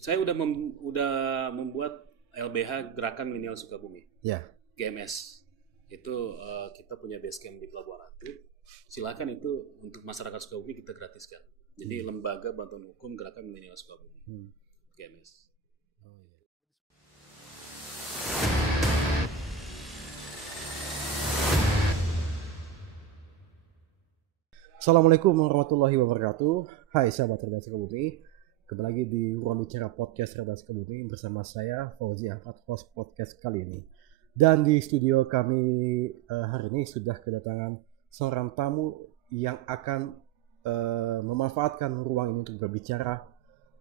Saya udah membuat LBH Gerakan Milenial Sukabumi. Ya. GMS. Itu kita punya base camp di Pelabuhan Ratu. Silakan itu untuk masyarakat Sukabumi kita gratiskan. Jadi Lembaga Bantuan Hukum Gerakan Milenial Sukabumi. GMS. Oh, iya. Assalamualaikum warahmatullahi wabarakatuh. Hai sahabat Cerdas Sukabumi. Kembali lagi di Ruang Bicara Podcast Cerdas Sukabumi bersama saya Fauzi Ahmad, host podcast kali ini. Dan di studio kami hari ini sudah kedatangan seorang tamu yang akan memanfaatkan ruang ini untuk berbicara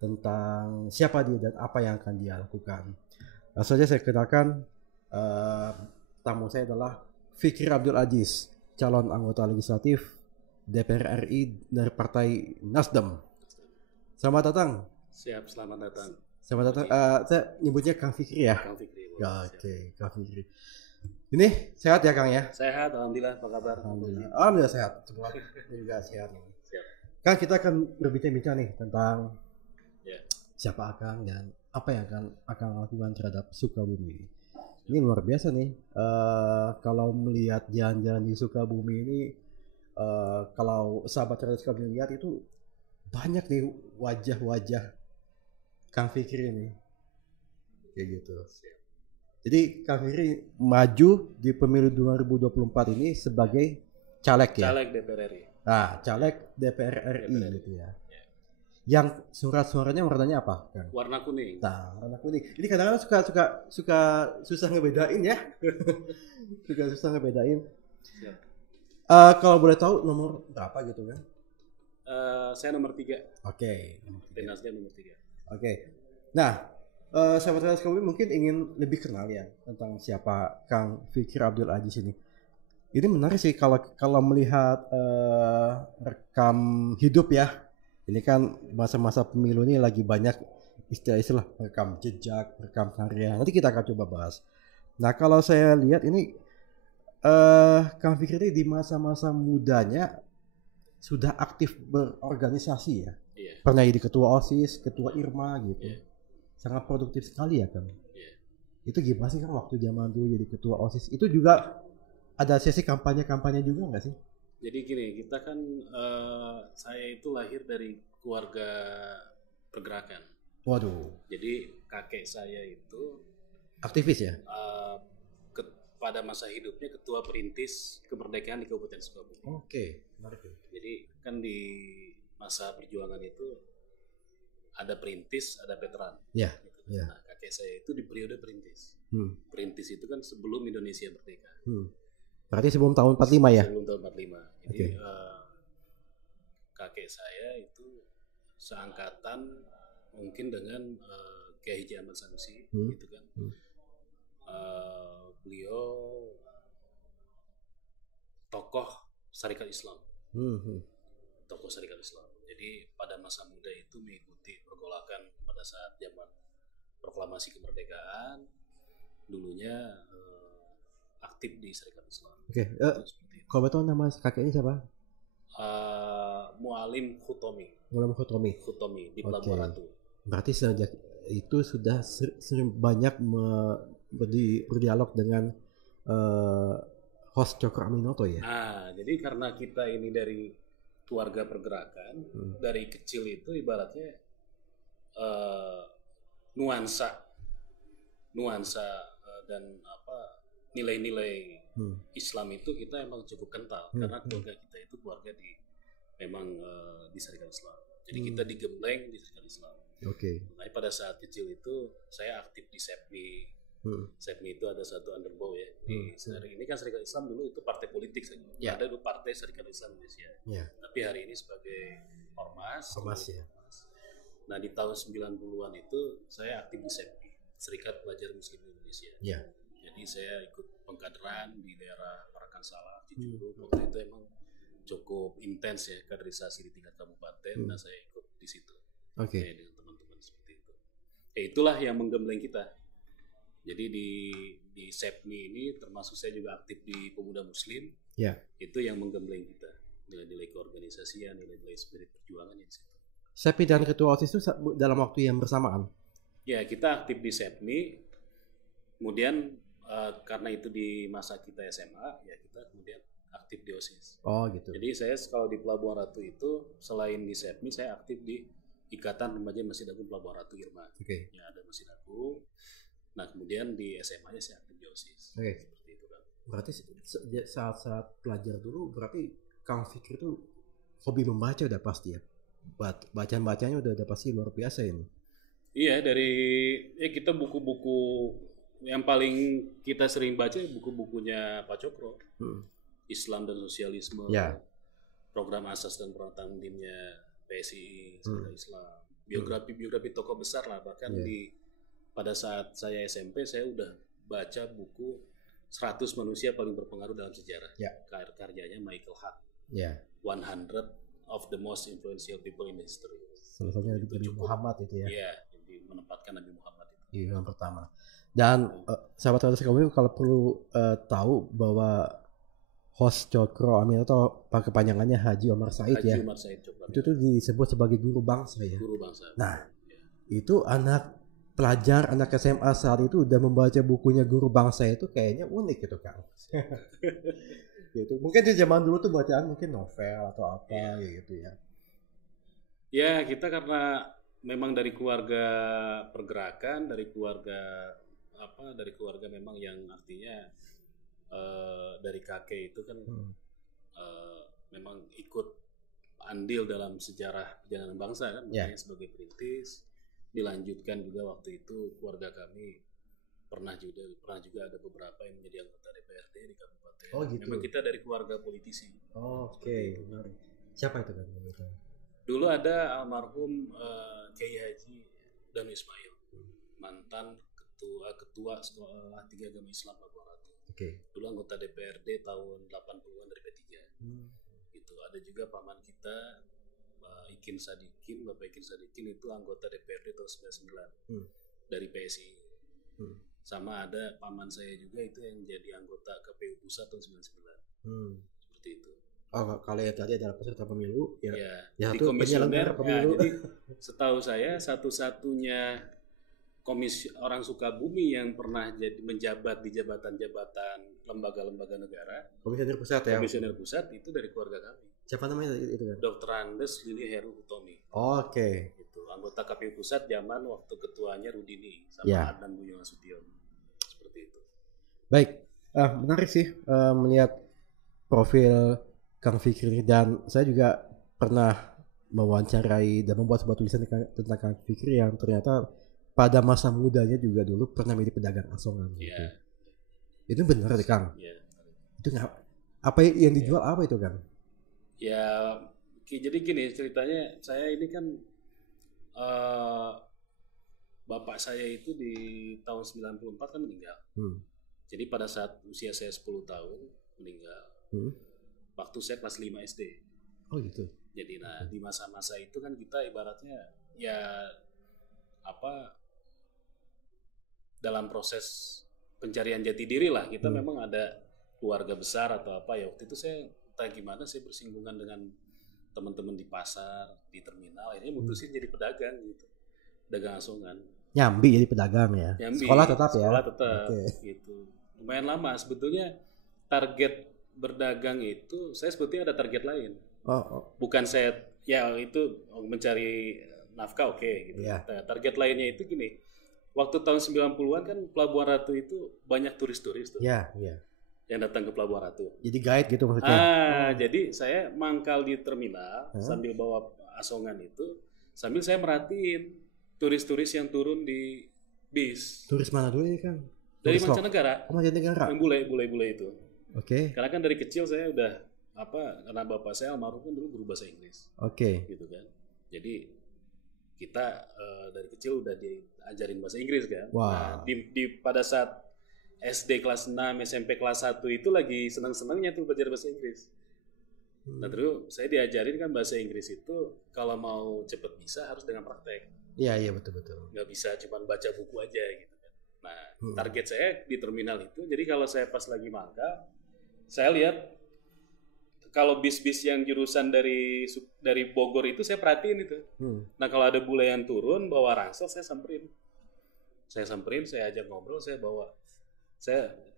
tentang siapa dia dan apa yang akan dia lakukan. Langsung saja saya kenalkan tamu saya adalah Fikri Abdul Aziz, calon anggota legislatif DPR RI dari Partai Nasdem. Selamat datang. Siap, selamat datang. Selamat datang. Saya nyebutnya Kang Fikri ya. Kang Fikri. Ya, oke, Kang Fikri. Ini sehat ya Kang ya? Sehat, alhamdulillah. Apa kabar? Alhamdulillah sehat. Semua juga sehat. Siap. Kang, kita akan berbincang-bincang nih tentang siapa Kang dan apa yang akan lakukan terhadap Sukabumi. Ini luar biasa nih. Kalau melihat jalan-jalan di Sukabumi ini, kalau sahabat Cerdas Sukabumi lihat itu banyak nih wajah-wajah Kang Fikri ini, kayak gitu. Jadi Kang Fikri maju di pemilu 2024 ini sebagai caleg ya? Caleg DPR RI. Nah, caleg DPR RI gitu ya. Yang surat-suaranya warnanya apa, Kang? Warna kuning. Nah, warna kuning. Ini kadang-kadang suka susah ngebedain ya. Suka susah ngebedain. Siap. Kalau boleh tahu nomor berapa gitu kan? Saya nomor 3. Oke. Nasdem nomor 3. Oke. Nah, sahabat Cerdas Sukabumi mungkin ingin lebih kenal ya tentang siapa Kang Fikri Abdul Aziz ini. Ini menarik sih kalau melihat rekam hidup ya. Ini kan masa-masa pemilu ini lagi banyak istilah-istilah rekam jejak, rekam karya. Nanti kita akan coba bahas. Nah, kalau saya lihat ini Kang Fikri di masa-masa mudanya sudah aktif berorganisasi ya. Iya. Pernah jadi ketua OSIS, ketua IRMA gitu. Iya. Sangat produktif sekali ya Kang. Iya. Itu gimana sih Kang waktu zaman dulu jadi ketua OSIS? Itu juga ada sesi kampanye juga nggak sih? Jadi gini, kita kan saya itu lahir dari keluarga pergerakan. Waduh. Jadi kakek saya itu Aktivis ya? pada masa hidupnya ketua perintis kemerdekaan di Kabupaten Sukabumi. Oke, menarik. Jadi kan di masa perjuangan itu ada perintis, ada veteran. Ya. Gitu. Ya. Nah, kakek saya itu di periode perintis. Perintis itu kan sebelum Indonesia merdeka. Berarti sebelum tahun 45 ya? Sebelum tahun 45. Jadi kakek saya itu seangkatan mungkin dengan Kiai Haji Ahmad Sanusi, gitu kan. Beliau tokoh Syarikat Islam. Tokoh Syarikat Islam. Jadi pada masa muda itu mengikuti pergolakan pada saat zaman proklamasi kemerdekaan. Dulunya aktif di Syarikat Islam. Oke. Kalau betul nama kakeknya siapa? Mualim Khutomi. Mualim Khutomi. Khutomi di Pelabuhan Ratu. Berarti sejak itu sudah sering banyak berdialog dengan host Cokro Aminoto ya. Nah, jadi karena kita ini dari keluarga pergerakan, dari kecil itu ibaratnya nuansa dan nilai-nilai Islam itu kita emang cukup kental karena keluarga kita itu keluarga memang di Syarikat Islam. Jadi kita digembleng di Syarikat Islam. Oke. Nah, pada saat kecil itu saya aktif di SEPMI. SEPMI itu ada satu underbow ya. Ini kan Syarikat Islam dulu itu partai politik saja. Ada dulu Partai Syarikat Islam Indonesia. Tapi hari ini sebagai ormas ya. Nah, di tahun 90-an itu saya aktif di SEPMI, Serikat Pelajar Muslim Indonesia. Jadi saya ikut pengkaderan di daerah Parakan Salak, Cijeruk. Waktu itu emang cukup intens ya kaderisasi di tingkat kabupaten. Nah, saya ikut di situ. Dengan teman-teman seperti itu. Ya itulah yang menggembleng kita. Jadi di SEPMI ini termasuk saya juga aktif di Pemuda Muslim. Itu yang menggembleng kita. Nilai-nilai keorganisasian, nilai-nilai spirit perjuangan yang situ. SEPMI dan ketua OSIS itu dalam waktu yang bersamaan? Ya, kita aktif di SEPMI. Kemudian karena itu di masa kita SMA, ya kita kemudian aktif di OSIS. Oh gitu. Jadi saya kalau di Pelabuhan Ratu itu selain di SEPMI, saya aktif di Ikatan Remaja Masjid Agung Pelabuhan Ratu Irma. Oke. Ya, ada Masjid Agung. Nah kemudian di SMA-nya saya aktif di OSIS. Oke. Seperti itu kan. Berarti saat pelajar dulu, berarti Kang Fikri itu hobi membaca udah pasti ya? Bacaan-bacanya udah pasti luar biasa ini. Iya, kita buku-buku yang paling kita sering baca buku-bukunya Pak Cokro. Islam dan Sosialisme. Ya. Program asas dan perantaraan timnya PSI, Islam. Biografi tokoh besar lah, bahkan pada saat saya SMP saya udah baca buku 100 manusia paling berpengaruh dalam sejarah. Karyanya Michael Hart. 100 of the most influential people in history. Salah satunya Nabi Muhammad itu ya. Iya, menempatkan Nabi Muhammad itu. Yang pertama. Dan sahabat-sahabat kamu kalau perlu tahu bahwa host Cokro Amin atau kepanjangannya Haji Omar Said ya. Haji Omar Said Cokro. Itu tuh disebut sebagai guru bangsa ya. Guru bangsa. Nah, itu anak SMA saat itu udah membaca bukunya guru bangsa itu kayaknya unik gitu Kang. Gitu. Mungkin di zaman dulu tuh bacaan mungkin novel atau apa gitu ya. Ya, kita karena memang dari keluarga pergerakan, dari keluarga memang yang artinya dari kakek itu kan memang ikut andil dalam sejarah perjalanan bangsa kan, makanya sebagai perintis, dilanjutkan juga waktu itu keluarga kami pernah juga ada beberapa yang menjadi anggota DPRD di kabupaten. Oh gitu. Memang kita dari keluarga politisi. Oke. Siapa itu kan? Dulu ada almarhum Kiai Haji Danu Ismail, mantan ketua sekolah 3 agama Islam Pelabuhan Ratu. Dulu anggota DPRD tahun 80-an dari P3. Gitu. Ada juga paman kita Bapak Ikin Sadikin itu anggota DPRD tahun 99 dari PSI. Sama ada paman saya juga itu yang jadi anggota KPU Pusat tahun 99. Seperti itu. Oh, kalau yang tadi adalah peserta pemilu ya di komisioner pemilu. Jadi setahu saya satu-satunya orang Sukabumi yang pernah menjabat di jabatan-jabatan lembaga-lembaga negara. Komisioner pusat ya. Komisioner pusat itu dari keluarga kami. Siapa namanya itu kan? Dr. Andes Lili Heru Utomi. Oke. Itu anggota KPU pusat zaman waktu ketuanya Rudini sama Adnan Buyung Nasution. Seperti itu. Baik, menarik sih melihat profil Kang Fikri, dan saya juga pernah mewawancarai dan membuat sebuah tulisan tentang Kang Fikri yang ternyata pada masa mudanya juga dulu pernah menjadi pedagang asongan. Gitu. Itu benar deh Kang. Itu apa yang dijual apa itu Kang? Ya, jadi gini ceritanya, saya ini kan bapak saya itu di tahun 94 kan meninggal. Jadi pada saat usia saya 10 tahun meninggal. Waktu saya kelas 5 SD. Oh gitu. Jadi di masa-masa itu kan kita ibaratnya dalam proses pencarian jati diri lah. Kita memang ada keluarga besar atau apa ya. Waktu itu saya entah gimana saya bersinggungan dengan teman-teman di pasar, di terminal. Akhirnya mutusin jadi pedagang gitu. Pedagang asongan. Nyambi jadi pedagang ya. Nyambi, sekolah tetap ya. Sekolah tetap gitu. Lumayan lama sebetulnya. Target berdagang itu saya sebetulnya ada target lain. Bukan saya itu mencari nafkah gitu. Target lainnya itu gini. Waktu tahun 90-an kan Pelabuhan Ratu itu banyak turis-turis tuh. Yang datang ke Pelabuhan Ratu. Jadi guide gitu maksudnya. Jadi saya mangkal di terminal sambil bawa asongan itu, sambil saya merhatiin turis-turis yang turun di bis. Turis mana dulu ya Kang? Dari mancanegara. Mancanegara. Yang bule-bule itu. Karena kan dari kecil saya udah karena bapak saya almarhum kan dulu guru bahasa Inggris. Gitu kan. Jadi kita dari kecil udah diajarin bahasa Inggris kan. Nah, pada saat SD kelas 6, SMP kelas 1 itu lagi senang-senangnya tuh belajar bahasa Inggris. Nah terus saya diajarin kan bahasa Inggris itu kalau mau cepet bisa harus dengan praktek. Iya betul. Nggak bisa cuma baca buku aja gitu kan. Nah target saya di terminal itu, jadi kalau saya pas lagi mangkal, saya lihat kalau bis-bis yang jurusan dari Bogor itu saya perhatiin itu. Nah kalau ada bule yang turun bawa ransel saya samperin. saya samperin, saya ajak ngobrol, saya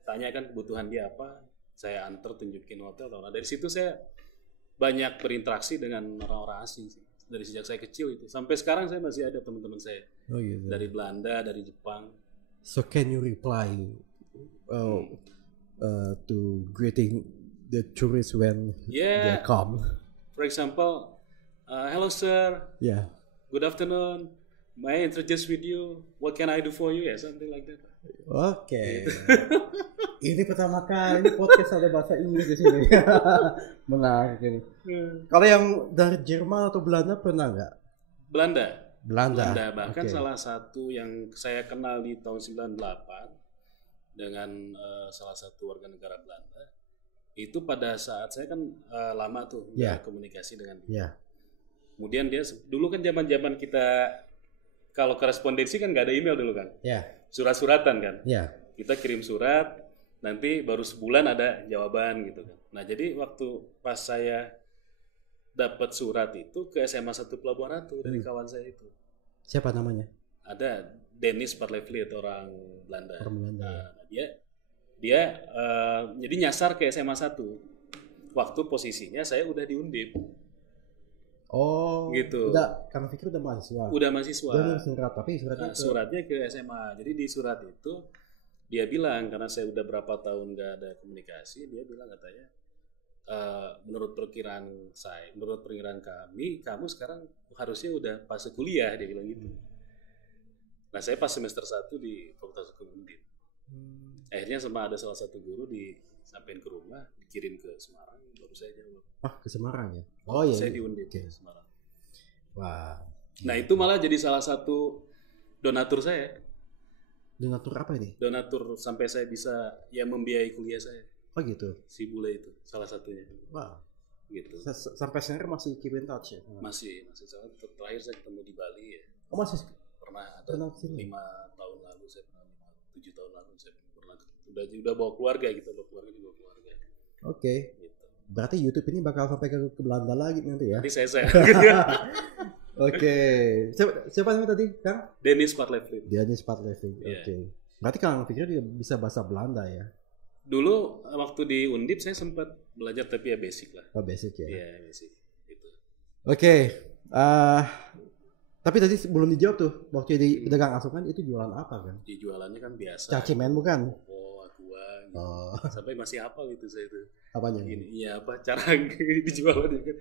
tanyakan kebutuhan dia apa, saya antar tunjukin hotel. Nah dari situ saya banyak berinteraksi dengan orang-orang asing sih. Dari sejak saya kecil itu sampai sekarang saya masih ada teman-teman saya dari Belanda, dari Jepang. So can you reply to greeting the tourists when they come? For example, hello sir. Yeah. Good afternoon. May I introduce with you? What can I do for you? Something like that. Oke. Ini pertama kali podcast ada bahasa Inggris di sini. Menarik ini. Kalau yang dari Jerman atau Belanda pernah nggak? Belanda. Bahkan salah satu yang saya kenal di tahun 98 dengan salah satu warga negara Belanda. Itu pada saat saya kan lama tuh komunikasi dengan dia. Kemudian dia dulu kan zaman-zaman kita kalau korespondensi kan nggak ada email dulu kan. Surat-suratan kan. Kita kirim surat, nanti baru sebulan ada jawaban gitu kan. Nah jadi waktu pas saya dapat surat itu ke SMA 1 Pelabuhan Ratu dari kawan saya itu. Siapa namanya? Ada Dennis Parlevliet, orang Belanda. Nah, dia jadi nyasar ke SMA 1. Waktu posisinya saya udah di Undip. Oh, gitu. Kamu pikir udah mahasiswa? Udah mahasiswa. Udah surat, tapi suratnya ke SMA. Jadi di surat itu dia bilang, karena saya udah berapa tahun nggak ada komunikasi, dia bilang katanya, menurut perkiraan kami, kamu sekarang harusnya udah fase kuliah, dia bilang gitu. Nah saya pas semester 1 di Fakultas Hukum Undip. Akhirnya sama ada salah satu guru disampaikan ke rumah, dikirim ke Semarang, baru saya jawab. Ke Semarang ya? Oh iya. Saya di Undip ke Semarang. Wah. Nah itu malah jadi salah satu donatur saya. Donatur apa ini? Donatur sampai saya bisa membiayai kuliah saya. Oh gitu. Si bule itu salah satunya. Wah. Gitu. Sampai sekarang masih keep in touch ya? Masih. Terakhir saya ketemu di Bali ya. Oh masih? Pernah ada 5 tahun lalu saya pernah 7 tahun lalu saya pernah udah bawa keluarga gitu, bawa keluarga. Oke. Gitu. Berarti YouTube ini bakal sampai ke Belanda lagi nanti ya? Nanti saya. Oke. Siapa namanya tadi, Kang? Dennis Parlevliet. Oke. Berarti Kang pikir dia bisa bahasa Belanda ya? Dulu waktu di Undip saya sempat belajar tapi ya basic lah. Oh basic ya? Iya basic. Gitu. Oke. Tapi tadi belum dijawab tuh. Waktu di pedagang asukan itu jualan apa kan? Di jualannya kan biasa. Cacimen bukan? Aqua gitu. Sampai masih hafal itu saya itu. Apanya? Cara dijualannya kan.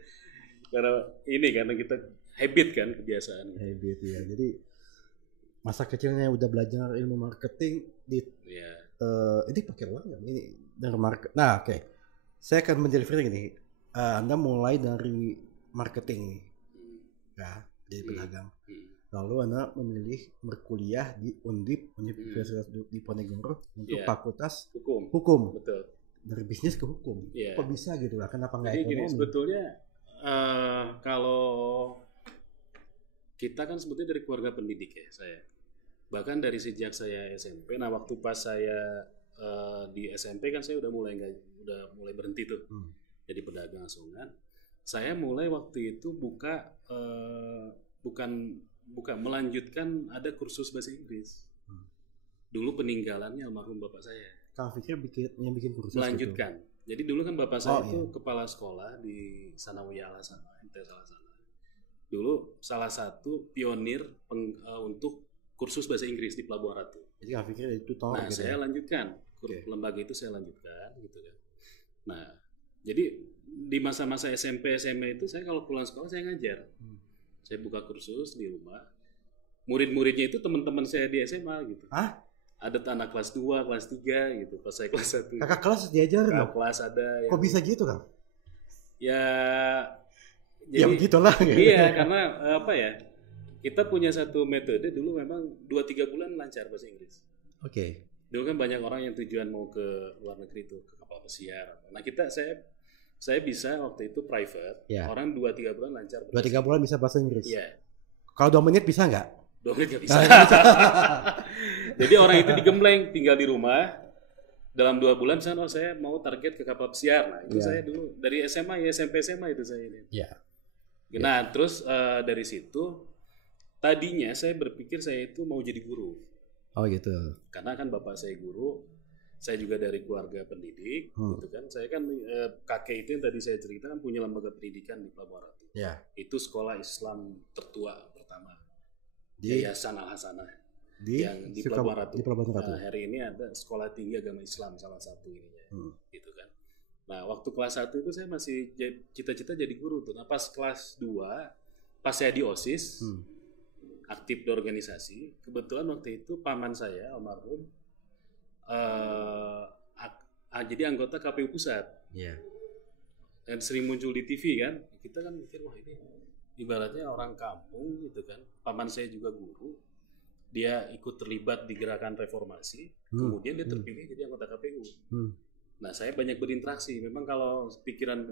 Karena kita habit kan, kebiasaan. Habit ya. Jadi masa kecilnya udah belajar ilmu marketing ini pakai uang nggak? Ini dari market. Nah oke. Saya akan menjadi gini. Anda mulai dari marketing ya, jadi pedagang. Lalu Anda memilih berkuliah di Undip, Universitas di Ponegoro untuk fakultas hukum. Betul. Dari bisnis ke hukum. Kok bisa gitu lah? Kenapa nggak ekonomi? Gini, sebetulnya kalau kita kan sebetulnya dari keluarga pendidik ya saya. Bahkan dari sejak saya SMP. Nah waktu pas saya di SMP kan saya udah mulai berhenti tuh jadi pedagang asukan. Saya mulai waktu itu bukan melanjutkan ada kursus bahasa Inggris. Dulu peninggalannya almarhum bapak saya. Kalau pikir yang bikin kursus melanjutkan. Gitu. Jadi dulu kan bapak saya itu kepala sekolah di Sanawiyah Alasana, MTS Alasana. Dulu salah satu pionir untuk kursus bahasa Inggris di Pelabuhan Ratu. Jadi saya pikir itu tahun. Nah, saya lanjutkan. Lembaga itu saya lanjutkan gitu kan. Nah, jadi di masa-masa SMP SMA itu saya kalau pulang sekolah saya ngajar. Saya buka kursus di rumah. Murid-muridnya itu teman-teman saya di SMA gitu. Hah? Ada anak kelas 2, kelas 3 gitu. Pas saya kelas 1. Kakak kelas diajarin dong? Kelas ada. Kok bisa gitu kan? Ya begitulah. Iya, karena kita punya satu metode dulu memang 2-3 bulan lancar bahasa Inggris. Oke. Dulu kan banyak orang yang tujuan mau ke luar negeri tuh, ke kapal pesiar. Nah saya bisa waktu itu private, orang 2-3 bulan lancar. 2-3 bulan bisa bahasa Inggris? Iya. Kalau 2 menit bisa nggak? 2 menit nggak bisa. Jadi orang itu digembleng, tinggal di rumah. Dalam 2 bulan misalnya saya mau target ke kapal pesiar. Nah itu saya dulu dari SMA SMP SMA itu saya ini. Iya. Nah terus dari situ tadinya saya berpikir saya itu mau jadi guru. Oh gitu. Karena kan bapak saya guru, saya juga dari keluarga pendidik, gitu kan. Saya kan kakek itu yang tadi saya ceritakan punya lembaga pendidikan di Pelabuhan Ratu. Ya. Itu sekolah Islam tertua pertama di Yayasan Al Hasanah yang di Pelabuhan Ratu. Nah, hari ini ada sekolah tinggi agama Islam salah satu ininya, gitu kan. Nah, waktu kelas 1 itu saya masih cita-cita jadi guru tuh. Nah, pas kelas 2, pas saya di OSIS, aktif di organisasi, kebetulan waktu itu paman saya, almarhum, jadi anggota KPU Pusat. Yeah. Dan sering muncul di TV kan. Kita kan mikir, wah ini ibaratnya orang kampung gitu kan. Paman saya juga guru. Dia ikut terlibat di gerakan reformasi. Kemudian dia terpilih jadi anggota KPU. Nah, saya banyak berinteraksi. Memang kalau pikiran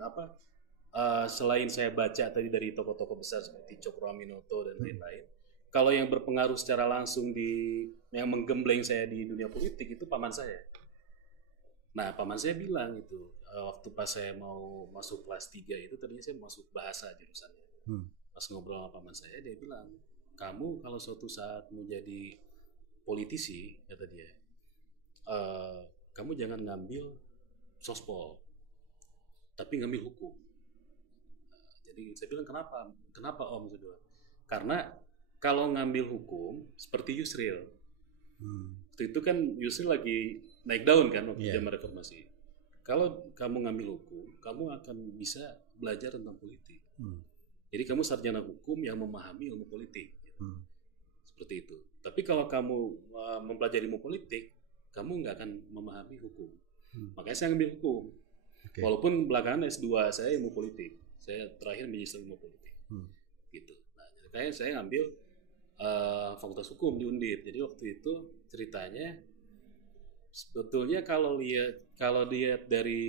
selain saya baca tadi dari tokoh-tokoh besar seperti Cokro Aminoto dan lain-lain, kalau yang berpengaruh secara langsung yang menggembleng saya di dunia politik itu paman saya. Nah, paman saya bilang itu waktu pas saya mau masuk kelas 3 itu tadinya saya masuk bahasa jurusannya. Pas ngobrol sama paman saya, dia bilang, kamu kalau suatu saat mau jadi politisi, kata dia, kamu jangan ngambil sospol, tapi ngambil hukum. Jadi saya bilang, kenapa Om? Saya bilang, karena kalau ngambil hukum seperti Yusril, waktu itu kan Yusril lagi naik daun kan waktu zaman reformasi. Kalau kamu ngambil hukum, kamu akan bisa belajar tentang politik. Jadi kamu sarjana hukum yang memahami ilmu politik, gitu. Seperti itu. Tapi kalau kamu mempelajari ilmu politik, kamu nggak akan memahami hukum. Makanya saya ngambil hukum. Walaupun belakangan S2 saya ilmu politik, saya terakhir magister ilmu politik, gitu. Nah, jadi saya ngambil fakultas hukum di Undip. Jadi waktu itu ceritanya sebetulnya kalau lihat dari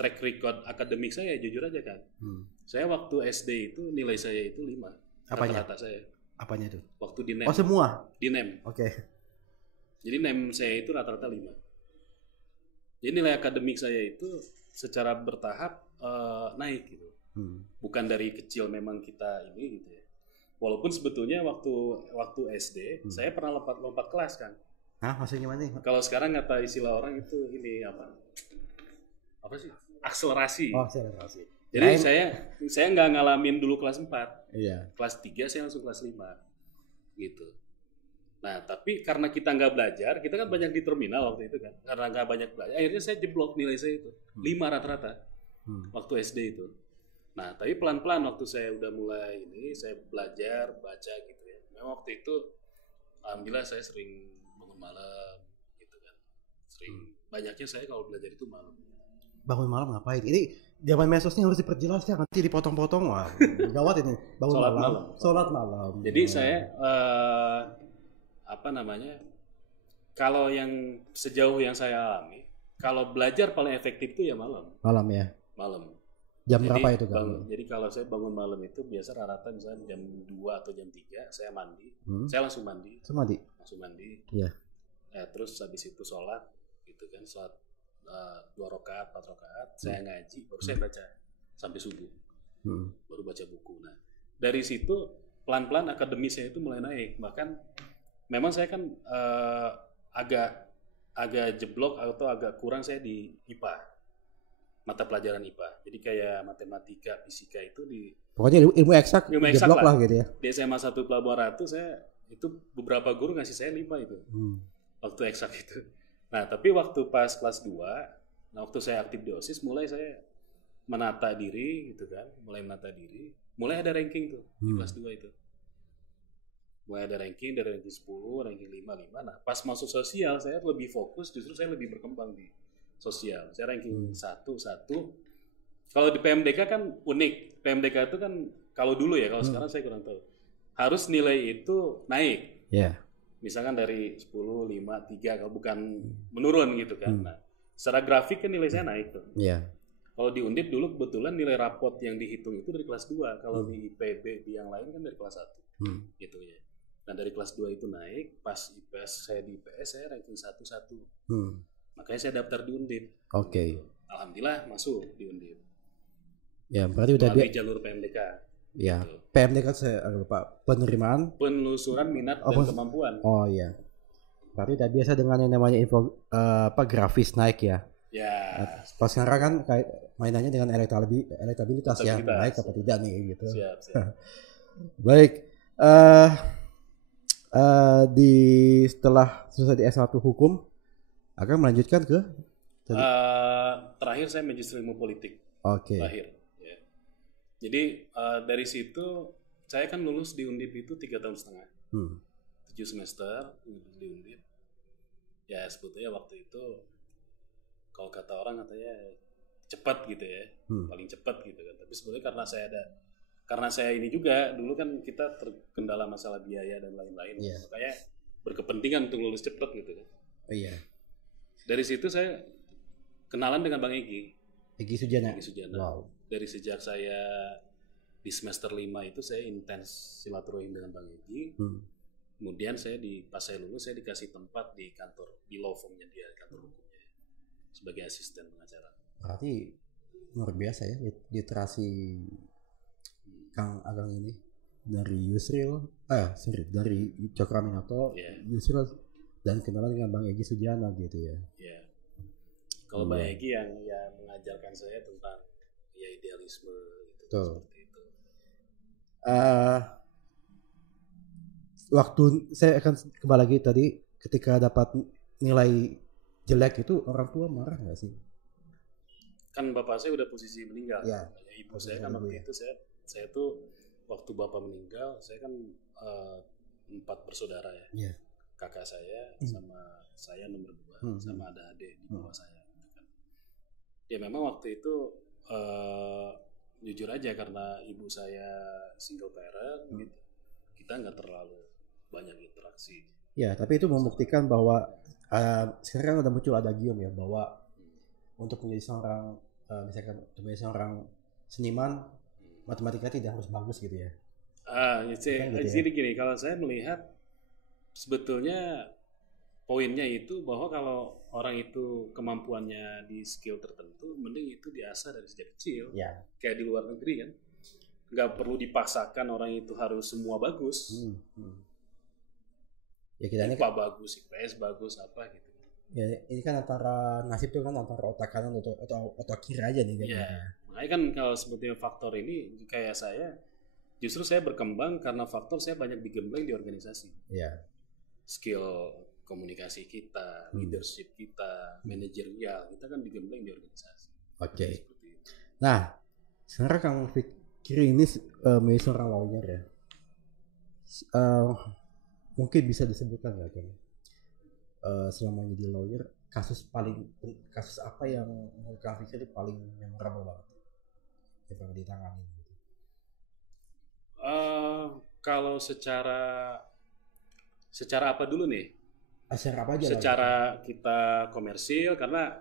track record akademik saya, jujur aja kan, saya waktu SD itu nilai saya itu 5. Rata-rata saya. Apanya itu? Waktu di NEM. Oh semua? Di NEM. Oke. Jadi NEM saya itu rata-rata 5. Jadi nilai akademik saya itu secara bertahap naik gitu. Bukan dari kecil memang kita ini gitu ya. Walaupun sebetulnya waktu SD saya pernah lompat kelas kan. Hah, maksudnya gimana nih? Kalau sekarang kata istilah orang itu ini apa sih? Akselerasi. Oh, akselerasi. Jadi saya nggak ngalamin dulu kelas 4. Iya. Kelas 3 saya langsung kelas 5. Gitu. Nah, tapi karena kita nggak belajar, kita kan banyak di terminal waktu itu kan. Karena nggak banyak belajar, akhirnya saya jeblok nilai saya itu. 5 rata-rata. Waktu SD itu. Nah, tapi pelan-pelan waktu saya udah mulai ini, saya belajar, baca gitu ya. Memang waktu itu, alhamdulillah saya sering bangun malam gitu kan. Banyaknya saya kalau belajar itu malam. Bangun malam ngapain? Ini zaman medsosnya harus diperjelas ya, nanti dipotong-potong. Wah, gawat ini. Bangun malam. Sholat malam. Jadi saya kalau yang sejauh yang saya alami, kalau belajar paling efektif itu ya malam. Malam ya. Malam. Jam berapa itu kan? Jadi kalau saya bangun malam itu biasa rata-rata misalnya jam 2 atau jam 3 saya mandi. Saya langsung mandi. Langsung mandi. Iya. Terus habis itu sholat gitu kan, sholat 2 rakaat, 4 rakaat, saya ngaji, baru saya baca sampai subuh. Baru baca buku. Nah, dari situ pelan-pelan akademis saya itu mulai naik. Bahkan memang saya kan agak jeblok atau agak kurang saya di IPA. Mata pelajaran IPA. Jadi kayak matematika, fisika itu pokoknya ilmu eksak jeblok lah gitu ya. Di SMA 1 Pelabuhan Ratu saya itu beberapa guru ngasih saya 5 itu. Waktu eksak itu. Nah, tapi waktu pas kelas 2, waktu saya aktif di OSIS, mulai saya menata diri gitu kan, mulai ada ranking tuh di kelas 2 itu. Mulai ada ranking dari ranking 10, ranking 5. Nah, pas masuk sosial saya lebih fokus, justru saya lebih berkembang di sosial. Saya ranking 1. Kalau di PMDK kan unik. PMDK itu kan kalau dulu ya, kalau sekarang saya kurang tahu. Harus nilai itu naik. Yeah. Misalkan dari 10, 5, 3 kalau bukan menurun gitu kan. Nah, secara grafik kan nilai saya naik tuh. Yeah. Kalau di Undip dulu kebetulan nilai rapot yang dihitung itu dari kelas 2. Kalau di IPB di yang lain kan dari kelas 1. Gitu ya. Nah, dari kelas 2 itu naik, pas saya di IPS saya ranking 1. Makanya saya daftar di Undip. Oke. Alhamdulillah masuk di Undip. Ya, berarti udah di jalur PMDK. Ya, gitu. PMDK saya lupa, penelusuran minat dan kemampuan. Oh iya. Berarti udah biasa dengan yang namanya grafis naik ya. Ya. Pas sekarang kan kayak mainannya dengan elektabilitas ya, naik apa tidak nih gitu. Siap. Baik. Setelah selesai di S1 hukum akan melanjutkan ke terakhir saya magister ilmu politik. Terakhir. Ya. Jadi dari situ saya kan lulus di Undip itu 3,5 tahun. 7 semester di Undip. Ya sebetulnya waktu itu kalau kata orang katanya cepat gitu ya, paling cepat gitu kan. Tapi sebetulnya karena saya ini juga dulu kan kita terkendala masalah biaya dan lain-lain, makanya berkepentingan untuk lulus cepat gitu kan. Dari situ saya kenalan dengan Bang Egy Sujana. Wow. Dari sejak saya di semester 5 itu saya intens silaturahim dengan Bang Egy. Kemudian pas saya lulus saya dikasih tempat di kantor, di law firm-nya dia, kantor hukumnya, sebagai asisten pengacara. Berarti luar biasa ya literasi Kang Agang ini dari dari Cokroaminoto, Yusril, dan kenalan dengan Bang Egy Sujana gitu ya. Kalau Bang Egy yang mengajarkan saya tentang idealisme gitu, seperti itu. Waktu saya akan kembali lagi tadi, ketika dapat nilai jelek itu orang tua marah nggak sih? Kan bapak saya udah posisi meninggal. Ibu saya kan waktu itu saya tuh waktu bapak meninggal saya kan 4 bersaudara ya. Kakak saya sama saya nomor 2 sama ada adik di bawah saya. Ya memang waktu itu jujur aja karena ibu saya single parent gitu, kita nggak terlalu banyak interaksi. Ya, tapi itu membuktikan bahwa sekarang udah muncul ada gium ya, bahwa untuk menjadi seorang misalkan untuk menjadi seorang seniman, matematika tidak harus bagus gitu ya. Jadi gini, kalau saya melihat sebetulnya poinnya itu bahwa kalau orang itu kemampuannya di skill tertentu, mending itu diasah dari sejak kecil. Kayak di luar negeri kan, nggak perlu dipaksakan orang itu harus semua bagus. Ya kita IPA bagus, IPS bagus, apa gitu. Ya ini kan antara nasib itu kan antara otak kanan atau otak kiri aja nih. Makanya kan kalau sebetulnya faktor ini kayak saya, justru saya berkembang karena faktor saya banyak digembleng di organisasi. Skill komunikasi kita, leadership kita, manajerial kita kan digembleng di organisasi. Nah, sekarang Kang Fikri ini menjadi seorang lawyer ya. Mungkin bisa disebutkan nggak kan? Selama jadi lawyer, kasus apa yang menurut Kang Fikri paling memorable banget yang pernah ditangani? Kalau secara apa dulu nih? Secara apa aja? Secara kita komersil, karena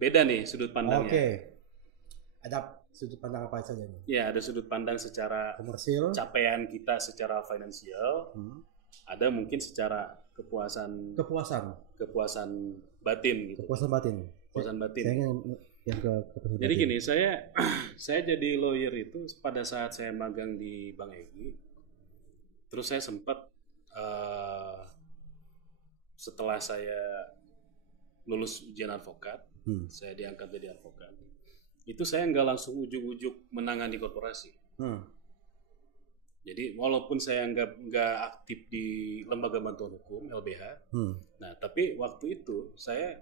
beda nih sudut pandangnya. Ada sudut pandang apa saja nih? Ya, ada sudut pandang secara komersil, capaian kita secara finansial. Ada mungkin secara kepuasan batin gitu. Kepuasan batin. Jadi gini, saya jadi lawyer itu pada saat saya magang di Bang Egy. Terus saya sempat setelah saya lulus ujian advokat, saya diangkat jadi advokat. Itu saya nggak langsung ujuk-ujuk menangani korporasi. Jadi walaupun saya nggak aktif di lembaga bantuan hukum LBH, nah tapi waktu itu saya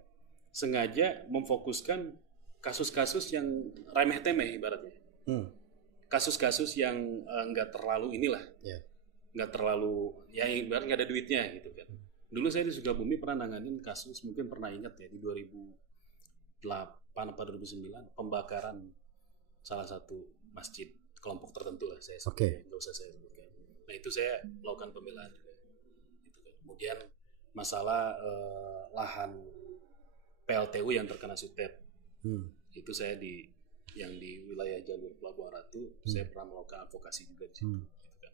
sengaja memfokuskan kasus-kasus yang remeh-temeh ibaratnya, kasus-kasus yang nggak terlalu nggak terlalu ya ibarat nggak ada duitnya gitu kan. Dulu saya di Sukabumi pernah nanganin kasus, mungkin pernah ingat ya, di 2008 atau 2009 pembakaran salah satu masjid kelompok tertentu lah, saya sebutkan, nggak usah saya sebutkan. Nah itu saya melakukan pembelaan juga. Gitu kan. Kemudian masalah lahan PLTU yang terkena sutet, itu saya yang di wilayah jalur Pelabuhan Ratu, saya pernah melakukan advokasi juga di situ. Gitu kan.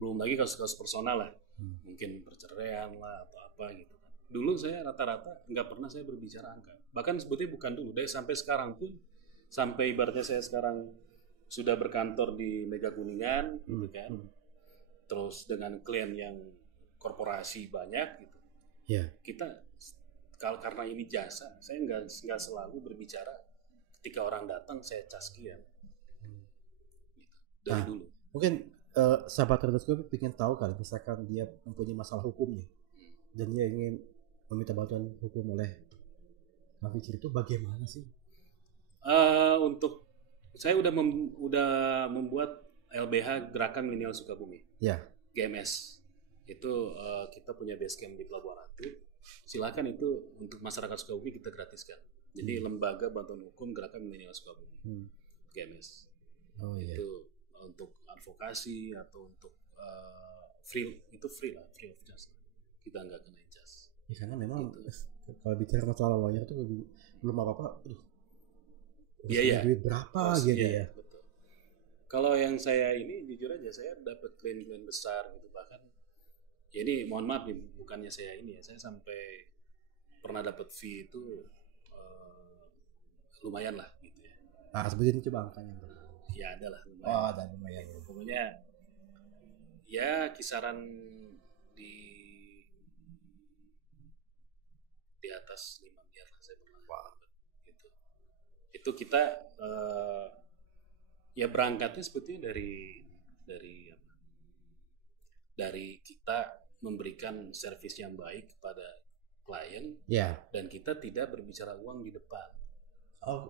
Belum lagi kasus-kasus personal lah, mungkin perceraian lah atau apa gitu kan. Dulu saya rata-rata nggak pernah saya berbicara angka. Bahkan sebetulnya bukan dulu, dari sampai sekarang pun, sampai ibaratnya saya sekarang sudah berkantor di Mega Kuningan gitu kan, terus dengan klien yang korporasi banyak gitu, Kita karena ini jasa, saya nggak selalu berbicara ketika orang datang saya cas sekian. Dari dulu. Mungkin sahabat Redaskop ingin tahu kalau misalkan dia mempunyai masalah hukumnya dan dia ingin meminta bantuan hukum oleh Bang Fikri, itu bagaimana sih? Untuk saya udah membuat LBH Gerakan Milenial Sukabumi. GMS. Itu kita punya base camp di Pelabuhan Ratu. Silakan itu untuk masyarakat Sukabumi kita gratiskan. Jadi Lembaga Bantuan Hukum Gerakan Milenial Sukabumi. GMS. Itu untuk advokasi atau untuk free lah, free of charge. Kita nggak kena jas. Ya karena memang kalau bicara masalah lawyer itu belum apa-apa. Duit berapa gitu ya. Betul. Kalau yang saya ini jujur aja saya dapat klien-klien besar gitu, bahkan ya ini mohon maaf nih, bukannya saya ini ya, saya sampai pernah dapat fee itu lumayan lah gitu ya. Sebutin coba angkanya. Ya ada lah lumayan. Ada lumayan. Pokoknya ya kisaran di atas 5 miliar lah saya pernah. Gitu. Itu kita ya berangkatnya sebetulnya dari kita memberikan servis yang baik kepada klien, dan kita tidak berbicara uang di depan.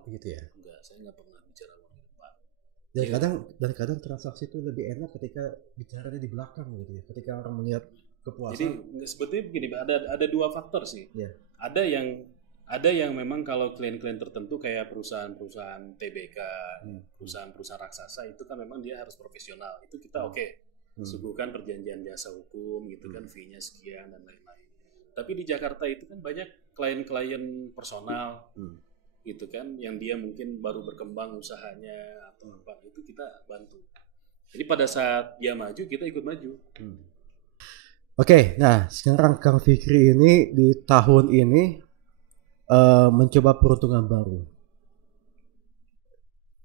Gitu ya? Enggak, saya nggak pernah bicara uang di depan. Dan kadang transaksi itu lebih enak ketika bicaranya di belakang gitu ya, ketika orang melihat kepuasan. Jadi sebetulnya begini, ada dua faktor sih. Ada yang memang kalau klien-klien tertentu kayak perusahaan-perusahaan TBK, perusahaan-perusahaan raksasa itu kan memang dia harus profesional. Itu kita suguhkan perjanjian jasa hukum gitu kan, fee-nya sekian dan lain-lain. Tapi di Jakarta itu kan banyak klien-klien personal gitu kan, yang dia mungkin baru berkembang usahanya atau apa, itu kita bantu. Jadi pada saat dia maju kita ikut maju. Oke, nah sekarang Kang Fikri ini di tahun ini mencoba peruntungan baru.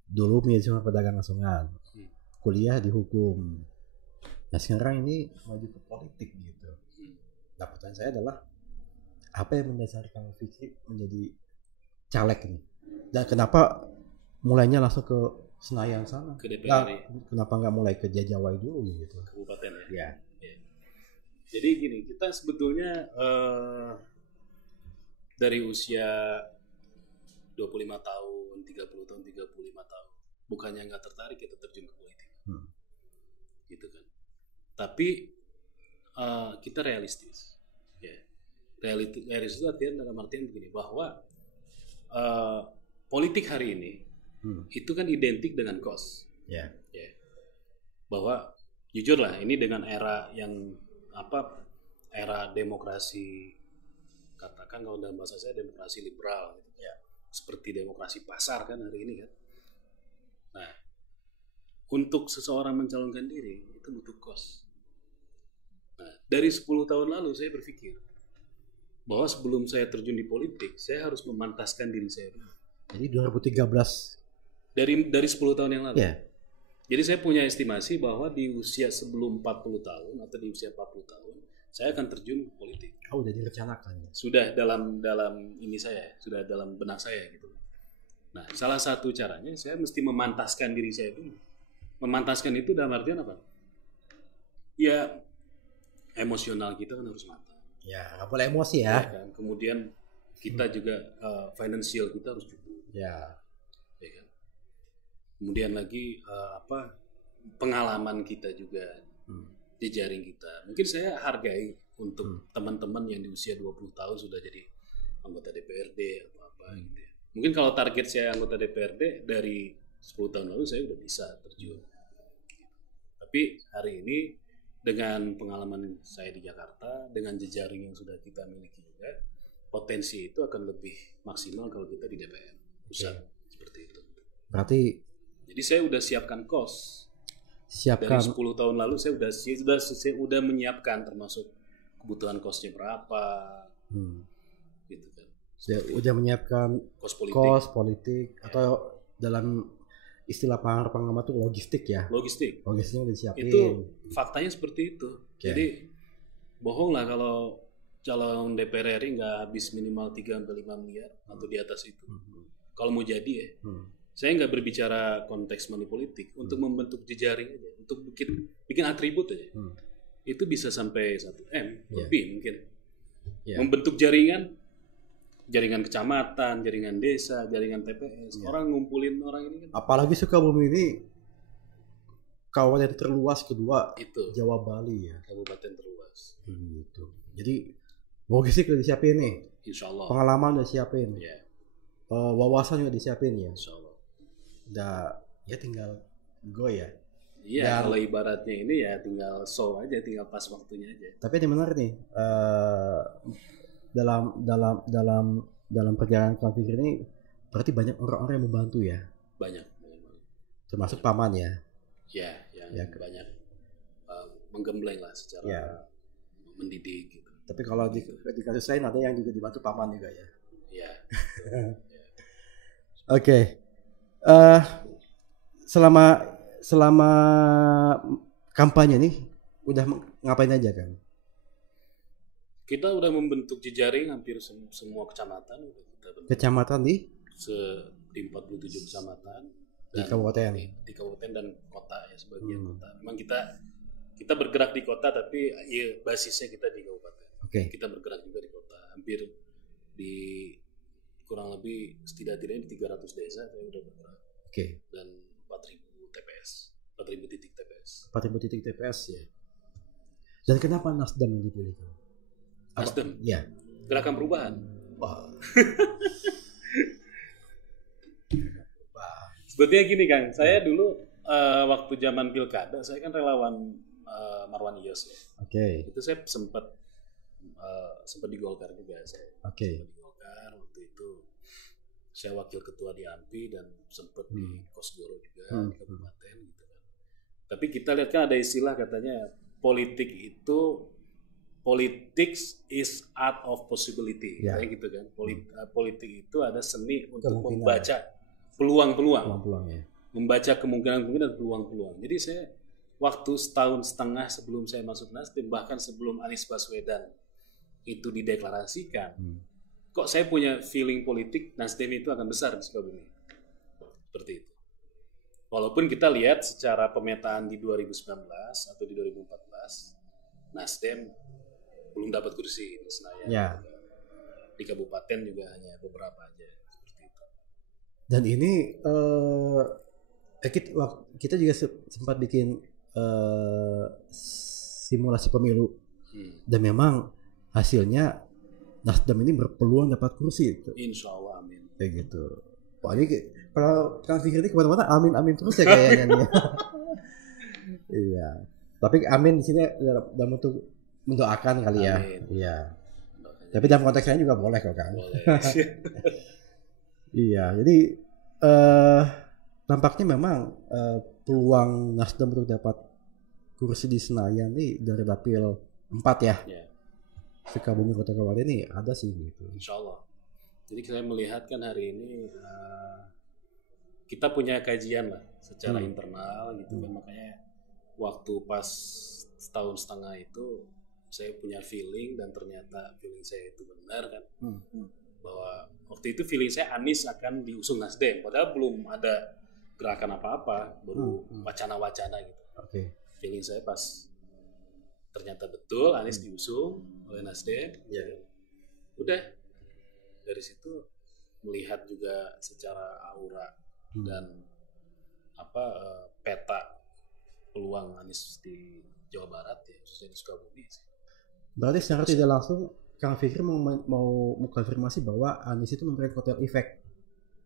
Dulu manajemen perdagangan asongan, kuliah di hukum. Nah sekarang ini maju ke politik gitu. Nah pertanyaan saya adalah, apa yang mendasari Kang Fikri menjadi caleg ini? Dan kenapa mulainya langsung ke Senayan sana? Ke DPR. Kenapa nggak mulai ke Jajawai dulu gitu? Kabupaten ya. Jadi gini, kita sebetulnya dari usia 25 tahun, 30 tahun, 35 tahun, bukannya nggak tertarik kita terjun ke politik. Gitu kan. Tapi kita realistis. Realistis artinya dalam artian begini, bahwa politik hari ini itu kan identik dengan cost. Bahwa jujur lah, ini dengan era yang era demokrasi, katakan kalau dalam bahasa saya demokrasi liberal gitu. Seperti demokrasi pasar kan hari ini kan. Nah, untuk seseorang mencalonkan diri itu butuh cost. Nah, dari 10 tahun lalu saya berpikir bahwa sebelum saya terjun di politik, saya harus memantaskan diri saya dulu. Jadi 2013 dari 10 tahun yang lalu. Jadi saya punya estimasi bahwa di usia sebelum 40 tahun atau di usia 40 tahun saya akan terjun ke politik. Udah direncanakan. Sudah dalam ini saya, sudah dalam benak saya gitu. Nah, salah satu caranya saya mesti memantaskan diri saya dulu. Memantaskan itu dalam artian apa? Ya, emosional kita kan harus matang. Ya, nggak boleh emosi ya. Kan? Kemudian kita juga financial kita harus cukup. Ya kan? Kemudian lagi pengalaman kita juga, jejaring kita. Mungkin saya hargai untuk teman-teman yang di usia 20 tahun sudah jadi anggota DPRD apa gitu ya. Mungkin kalau target saya anggota DPRD dari 10 tahun lalu saya udah bisa terjun. Tapi hari ini dengan pengalaman saya di Jakarta, dengan jejaring yang sudah kita miliki juga, potensi itu akan lebih maksimal kalau kita di DPR pusat. Seperti itu. Berarti jadi saya udah siapkan kos. Dari 10 tahun lalu saya udah menyiapkan, termasuk kebutuhan kosnya berapa, gitu kan. Saya udah menyiapkan kos politik atau dalam istilah pengamat itu logistik ya. Logistiknya udah disiapin. Itu faktanya seperti itu. Jadi bohong lah kalau calon DPR RI nggak habis minimal 3-5 miliar atau di atas itu. Kalau mau jadi ya. Saya nggak berbicara konteks money politik, untuk membentuk jejaring aja, untuk bikin atribut aja. Itu bisa sampai 1M lebih mungkin. Membentuk jaringan kecamatan, jaringan desa, jaringan TPS. Orang ngumpulin orang ini kan. Apalagi Sukabumi ini kawasan terluas kedua itu Jawa Bali ya. Kabupaten terluas. Gitu. Jadi logistik udah disiapin nih. Insyaallah. Pengalaman udah siapin. Wawasan juga disiapin ya. Insyaallah. Udah ya tinggal go ya. Iya, kalau ibaratnya ini ya tinggal show aja, tinggal pas waktunya aja. Tapi ini menarik nih, dalam perjalanan Kang Fikri ini berarti banyak orang-orang yang membantu ya. Banyak. Termasuk paman ya. Ya, yang banyak menggembleng lah secara mendidik gitu. Tapi kalau di kasus lain ada yang juga dibantu paman juga ya. Iya. Oke. Selama kampanye nih udah ngapain aja kan? Kita udah membentuk jejaring hampir semua kecamatan udah kita bentuk. Kecamatan di 47 kecamatan di kabupaten. Di kabupaten dan kota ya, sebagian kota. Memang kita bergerak di kota tapi ya basisnya kita di kabupaten. Kita bergerak juga di kota. Hampir di kurang lebih setidaknya di 300 desa saya udah bergerak. Dan 4.000 TPS, 4.000 titik TPS. 4.000 titik TPS ya. Dan kenapa Nasdem yang dipilih? Nasdem? Ya. Gerakan Perubahan. Wow. Sebetulnya gini Kang, saya dulu waktu zaman pilkada, saya kan relawan Marwan Iyos ya. Itu saya sempat di Golkar juga saya. Sempat di Golkar waktu itu. Saya wakil ketua di AMPI dan sempat di Kosgoro juga di kabupaten gitu kan. Tapi kita lihat kan ada istilah katanya politics is art of possibility, kayak gitu kan. Politik itu ada seni untuk membaca peluang-peluang, membaca kemungkinan-kemungkinan dan peluang-peluang. Jadi saya waktu setahun setengah sebelum saya masuk Nasdem, bahkan sebelum Anies Baswedan itu dideklarasikan, kok saya punya feeling politik Nasdem itu akan besar di Sukabumi. Seperti itu. Walaupun kita lihat secara pemetaan di 2019 atau di 2014, Nasdem belum dapat kursi di Senayan. Di kabupaten juga hanya beberapa aja. Seperti itu. Dan ini kita juga sempat bikin simulasi pemilu. Dan memang hasilnya Nasdem ini berpeluang dapat kursi itu. Insya Allah, amin. Kayak gitu. Wah ini kalau Kang Fikri ini kemana-mana amin terus ya kayaknya nih. Iya. Tapi amin di sini dalam bentuk mendoakan kali ya. Iya. Tapi dalam konteks lain juga boleh kok Kang. Boleh. Iya. Jadi tampaknya memang peluang Nasdem untuk dapat kursi di Senayan nih dari dapil 4 ya. Sukabumi Kota Kabupaten ini ada sih gitu. Insya Allah. Jadi saya melihat kan hari ini kita punya kajian lah secara internal gitu kan, makanya waktu pas setahun setengah itu saya punya feeling dan ternyata feeling saya itu benar kan, bahwa waktu itu feeling saya Anies akan diusung Nasdem, padahal belum ada gerakan apa-apa, baru wacana-wacana gitu. Feeling saya pas ternyata betul Anies diusung oleh Nasdem. Udah dari situ melihat juga secara aura dan peta peluang Anies di Jawa Barat ya, khususnya di Sukabumi. Berarti secara tidak langsung Kang Fikri mau konfirmasi bahwa Anies itu memberikan kotel efek.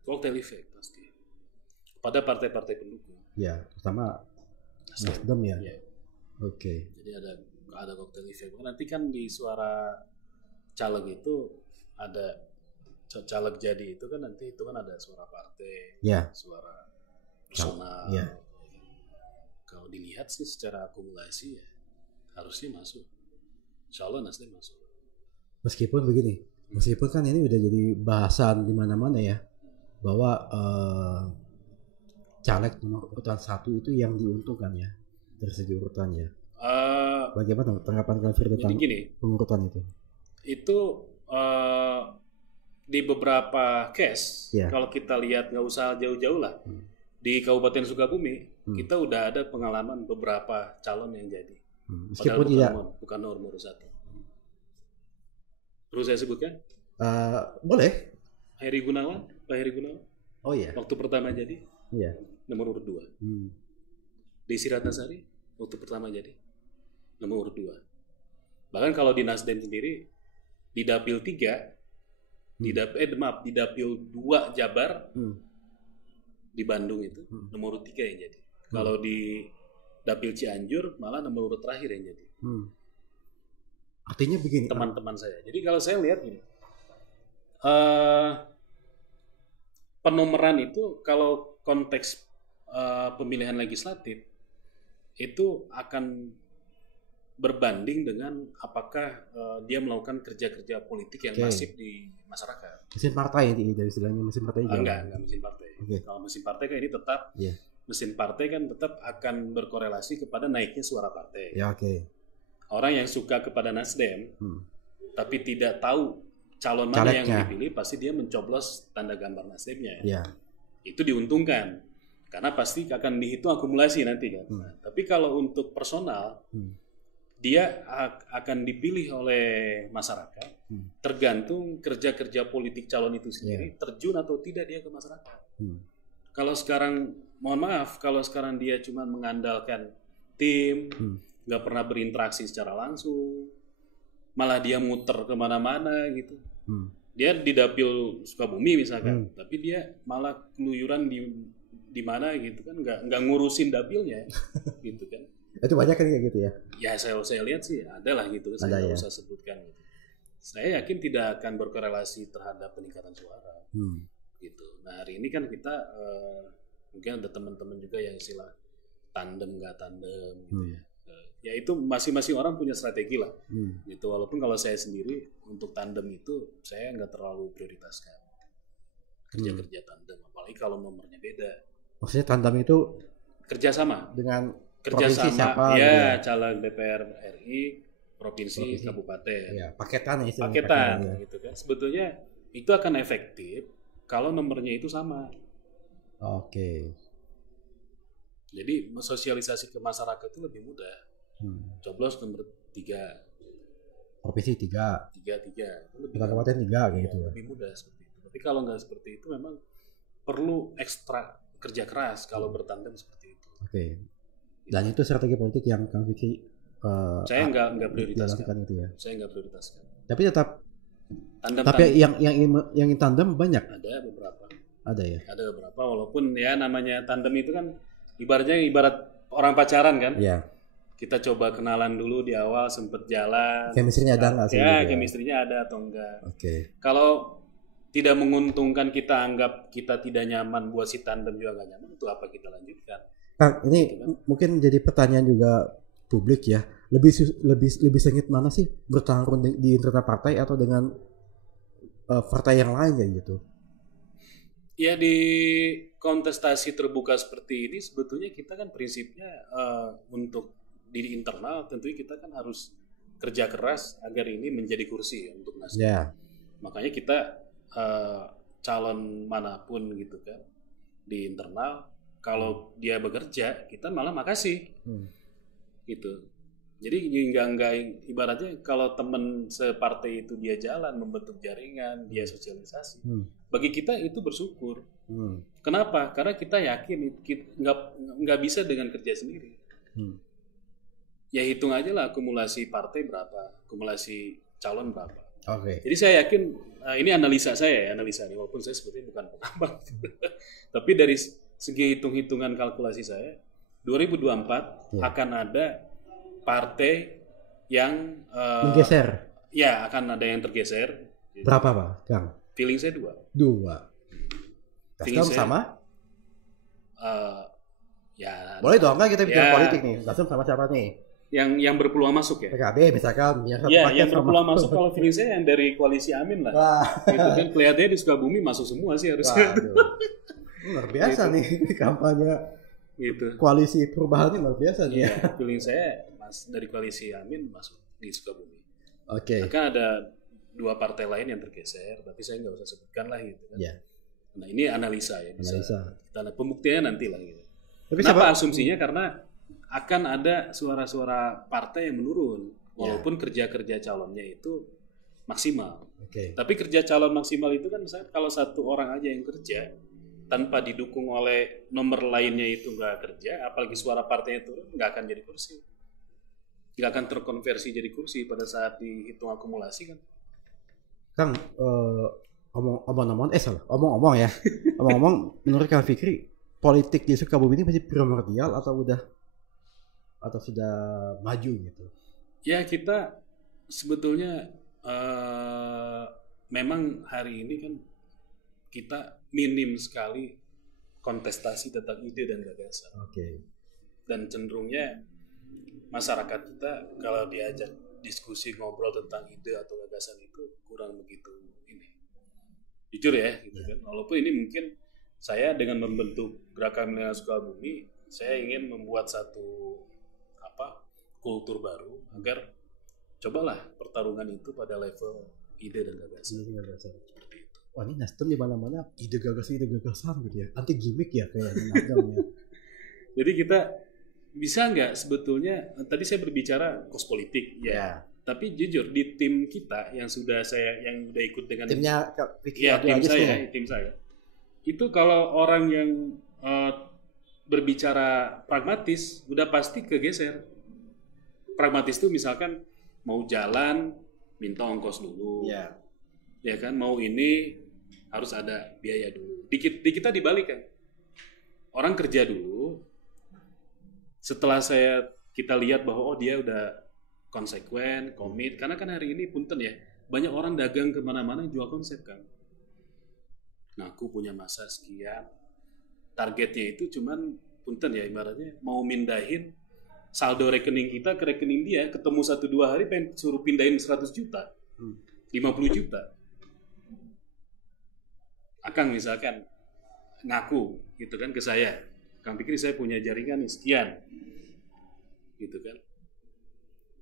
Kotel efek pasti pada partai-partai pendukung. Ya, terutama Nasdem ya. Jadi ada kotel efek. Nanti kan di suara caleg itu ada caleg jadi itu kan nanti itu kan ada suara partai, suara personal. Kalau dilihat sih secara akumulasi ya harusnya masuk. Insya Allah Nasdem masuk. Meskipun begini, meskipun kan ini udah jadi bahasan di mana-mana ya, bahwa caleg nomor urutan 1 itu yang diuntungkan ya dari segi urutannya. Bagaimana tanggapan Kang Fikri tentang pengurutan itu? Itu di beberapa case, kalau kita lihat nggak usah jauh-jauh lah, di Kabupaten Sukabumi kita udah ada pengalaman beberapa calon yang jadi. Meskipun tidak bukan nomor 1. Perlu saya sebutkan? Boleh. Pak Heri Gunawan. Oh iya. Waktu pertama jadi. Iya. Nomor urut 2. Desi Ratnasari waktu pertama jadi nomor urut 2. Bahkan kalau di Nasdem sendiri di Dapil 3 di Dapil 2 Jabar di Bandung itu nomor urut 3 yang jadi. Kalau di Dapil Cianjur malah nomor urut terakhir yang jadi. Artinya begini teman-teman saya. Jadi kalau saya lihat gini, penomoran itu kalau konteks pemilihan legislatif itu akan berbanding dengan apakah dia melakukan kerja-kerja politik yang masif di masyarakat. Mesin partai ini dari istilahnya mesin partai. Enggak mesin partai. Kalau mesin partai kan ini tetap mesin partai kan tetap akan berkorelasi kepada naiknya suara partai. Ya, orang yang suka kepada Nasdem tapi tidak tahu calon mana yang dipilih, pasti dia mencoblos tanda gambar Nasdemnya. Itu diuntungkan karena pasti akan dihitung akumulasi nanti kan. Tapi kalau untuk personal dia akan dipilih oleh masyarakat tergantung kerja-kerja politik calon itu sendiri terjun atau tidak dia ke masyarakat. Kalau sekarang mohon maaf, kalau sekarang dia cuma mengandalkan tim, nggak pernah berinteraksi secara langsung, malah dia muter kemana-mana gitu. Dia di Dapil Sukabumi misalkan, tapi dia malah keluyuran di mana gitu kan, nggak ngurusin dapilnya, gitu kan. Itu banyak kan kayak gitu ya? Ya saya lihat sih ada lah gitu, saya nggak usah sebutkan. Gitu. Saya yakin tidak akan berkorelasi terhadap peningkatan suara, gitu. Nah hari ini kan kita mungkin ada teman-teman juga yang istilah tandem nggak tandem, gitu ya. Ya itu masing-masing orang punya strategi lah, gitu. Walaupun kalau saya sendiri untuk tandem itu saya nggak terlalu prioritaskan kerja-kerja tandem, apalagi kalau nomornya beda. Maksudnya tandem itu kerjasama dengan kerjasama siapa, ya caleg DPR RI, provinsi. Kabupaten. Ya, paketan gitu kan. Sebetulnya itu akan efektif kalau nomornya itu sama. Jadi sosialisasi ke masyarakat itu lebih mudah. Coblos nomor 3. Provinsi 3. 3. Kabupaten 3 gitu. Lebih mudah seperti itu. Tapi kalau nggak seperti itu memang perlu ekstra kerja keras kalau bertandem seperti itu. Dan itu strategi politik yang Kang Vicky saya nggak prioritaskan itu ya. Saya nggak prioritaskan. Tapi tetap tandem. Tapi yang tandem banyak. Ada beberapa. Ada ya. Ada beberapa walaupun ya namanya tandem itu kan ibarat orang pacaran kan. Iya. Kita coba kenalan dulu di awal, sempet jalan. Chemistry-nya ada nggak sih? Ya, chemistry-nya ada atau enggak. Kalau tidak menguntungkan, kita anggap kita tidak nyaman, buat si tandem juga nggak nyaman, itu apa kita lanjutkan? Kang, ini mungkin jadi pertanyaan juga publik ya. Lebih sengit mana sih bertarung di internal partai atau dengan partai yang lain ya gitu? Ya di kontestasi terbuka seperti ini sebetulnya kita kan prinsipnya untuk di internal tentunya kita kan harus kerja keras agar ini menjadi kursi untuk Nasdem. Makanya kita calon manapun gitu kan di internal kalau dia bekerja kita malah makasih gitu. Jadi enggak ibaratnya kalau teman separtai itu dia jalan membentuk jaringan, dia sosialisasi. Bagi kita itu bersyukur. Kenapa? Karena kita yakin nggak bisa dengan kerja sendiri. Ya hitung aja lah akumulasi partai berapa, akumulasi calon berapa. Jadi saya yakin ini analisa saya ya, walaupun saya sebetulnya bukan pengamat. Tapi dari segi hitung-hitungan kalkulasi saya 2024 akan ada partai yang menggeser. Ya, akan ada yang tergeser. Berapa, Pak, Kang? Feeling saya 2. Nasdem sama? Ya. Boleh dong, kan kita bicara politik nih. Nasdem sama siapa nih? Yang berpeluang masuk ya? PKB misalkan. Yang berpeluang masuk kalau feeling saya yang dari koalisi Amin lah. Itu kan kelihatannya di Sukabumi masuk semua sih harusnya. Luar biasa nih kampanye. Gitu. Koalisi perubahan ini luar biasa nih. Feeling saya dari koalisi Amin masuk di Sukabumi. Kan ada dua partai lain yang tergeser, tapi saya nggak usah sebutkan lah gitu kan. Nah ini analisa ya, bisa kita pembuktiannya nanti lah gitu. Tapi kenapa asumsinya? Karena akan ada suara-suara partai yang menurun, walaupun kerja-kerja calonnya itu maksimal. Tapi kerja calon maksimal itu kan misalnya kalau satu orang aja yang kerja tanpa didukung oleh nomor lainnya itu nggak kerja, apalagi suara partainya turun, nggak akan jadi kursi, nggak akan terkonversi jadi kursi pada saat dihitung akumulasi kan. Kang, omong-omong ya, menurut Kang Fikri, politik di Sukabumi ini masih primordial atau sudah maju gitu? Ya kita sebetulnya memang hari ini kan kita minim sekali kontestasi tentang ide dan gagasan. Dan cenderungnya masyarakat kita kalau diajak diskusi ngobrol tentang ide atau gagasan itu kurang begitu ini. Jujur ya, gitu kan. Walaupun ini mungkin saya dengan membentuk Gerakan Milenial Sukabumi, saya ingin membuat satu kultur baru agar cobalah pertarungan itu pada level ide dan gagasan. Seperti itu. Wah, ini Nasdem di mana-mana ide gagasan gitu ya. Anti gimmick ya kayak Nasdem ya. Jadi kita bisa nggak sebetulnya, tadi saya berbicara kos politik ya. Tapi jujur di tim kita yang udah ikut dengan timnya tim saya. Itu kalau orang yang berbicara pragmatis udah pasti kegeser. Pragmatis itu misalkan mau jalan minta ongkos dulu. Ya kan, mau ini harus ada biaya dulu. Di kita dibalik kan. Orang kerja dulu. Setelah kita lihat bahwa dia udah konsekuen, komit. Karena kan hari ini punten ya, banyak orang dagang kemana-mana jual konsep kan. Nah, aku punya masa sekian. Targetnya itu cuman punten ya, ibaratnya mau mindahin saldo rekening kita ke rekening dia, ketemu 1-2 hari pengen suruh pindahin 100 juta, 50 juta. Akang misalkan ngaku gitu kan ke saya, Kang Fikri saya punya jaringan nih sekian, gitu kan.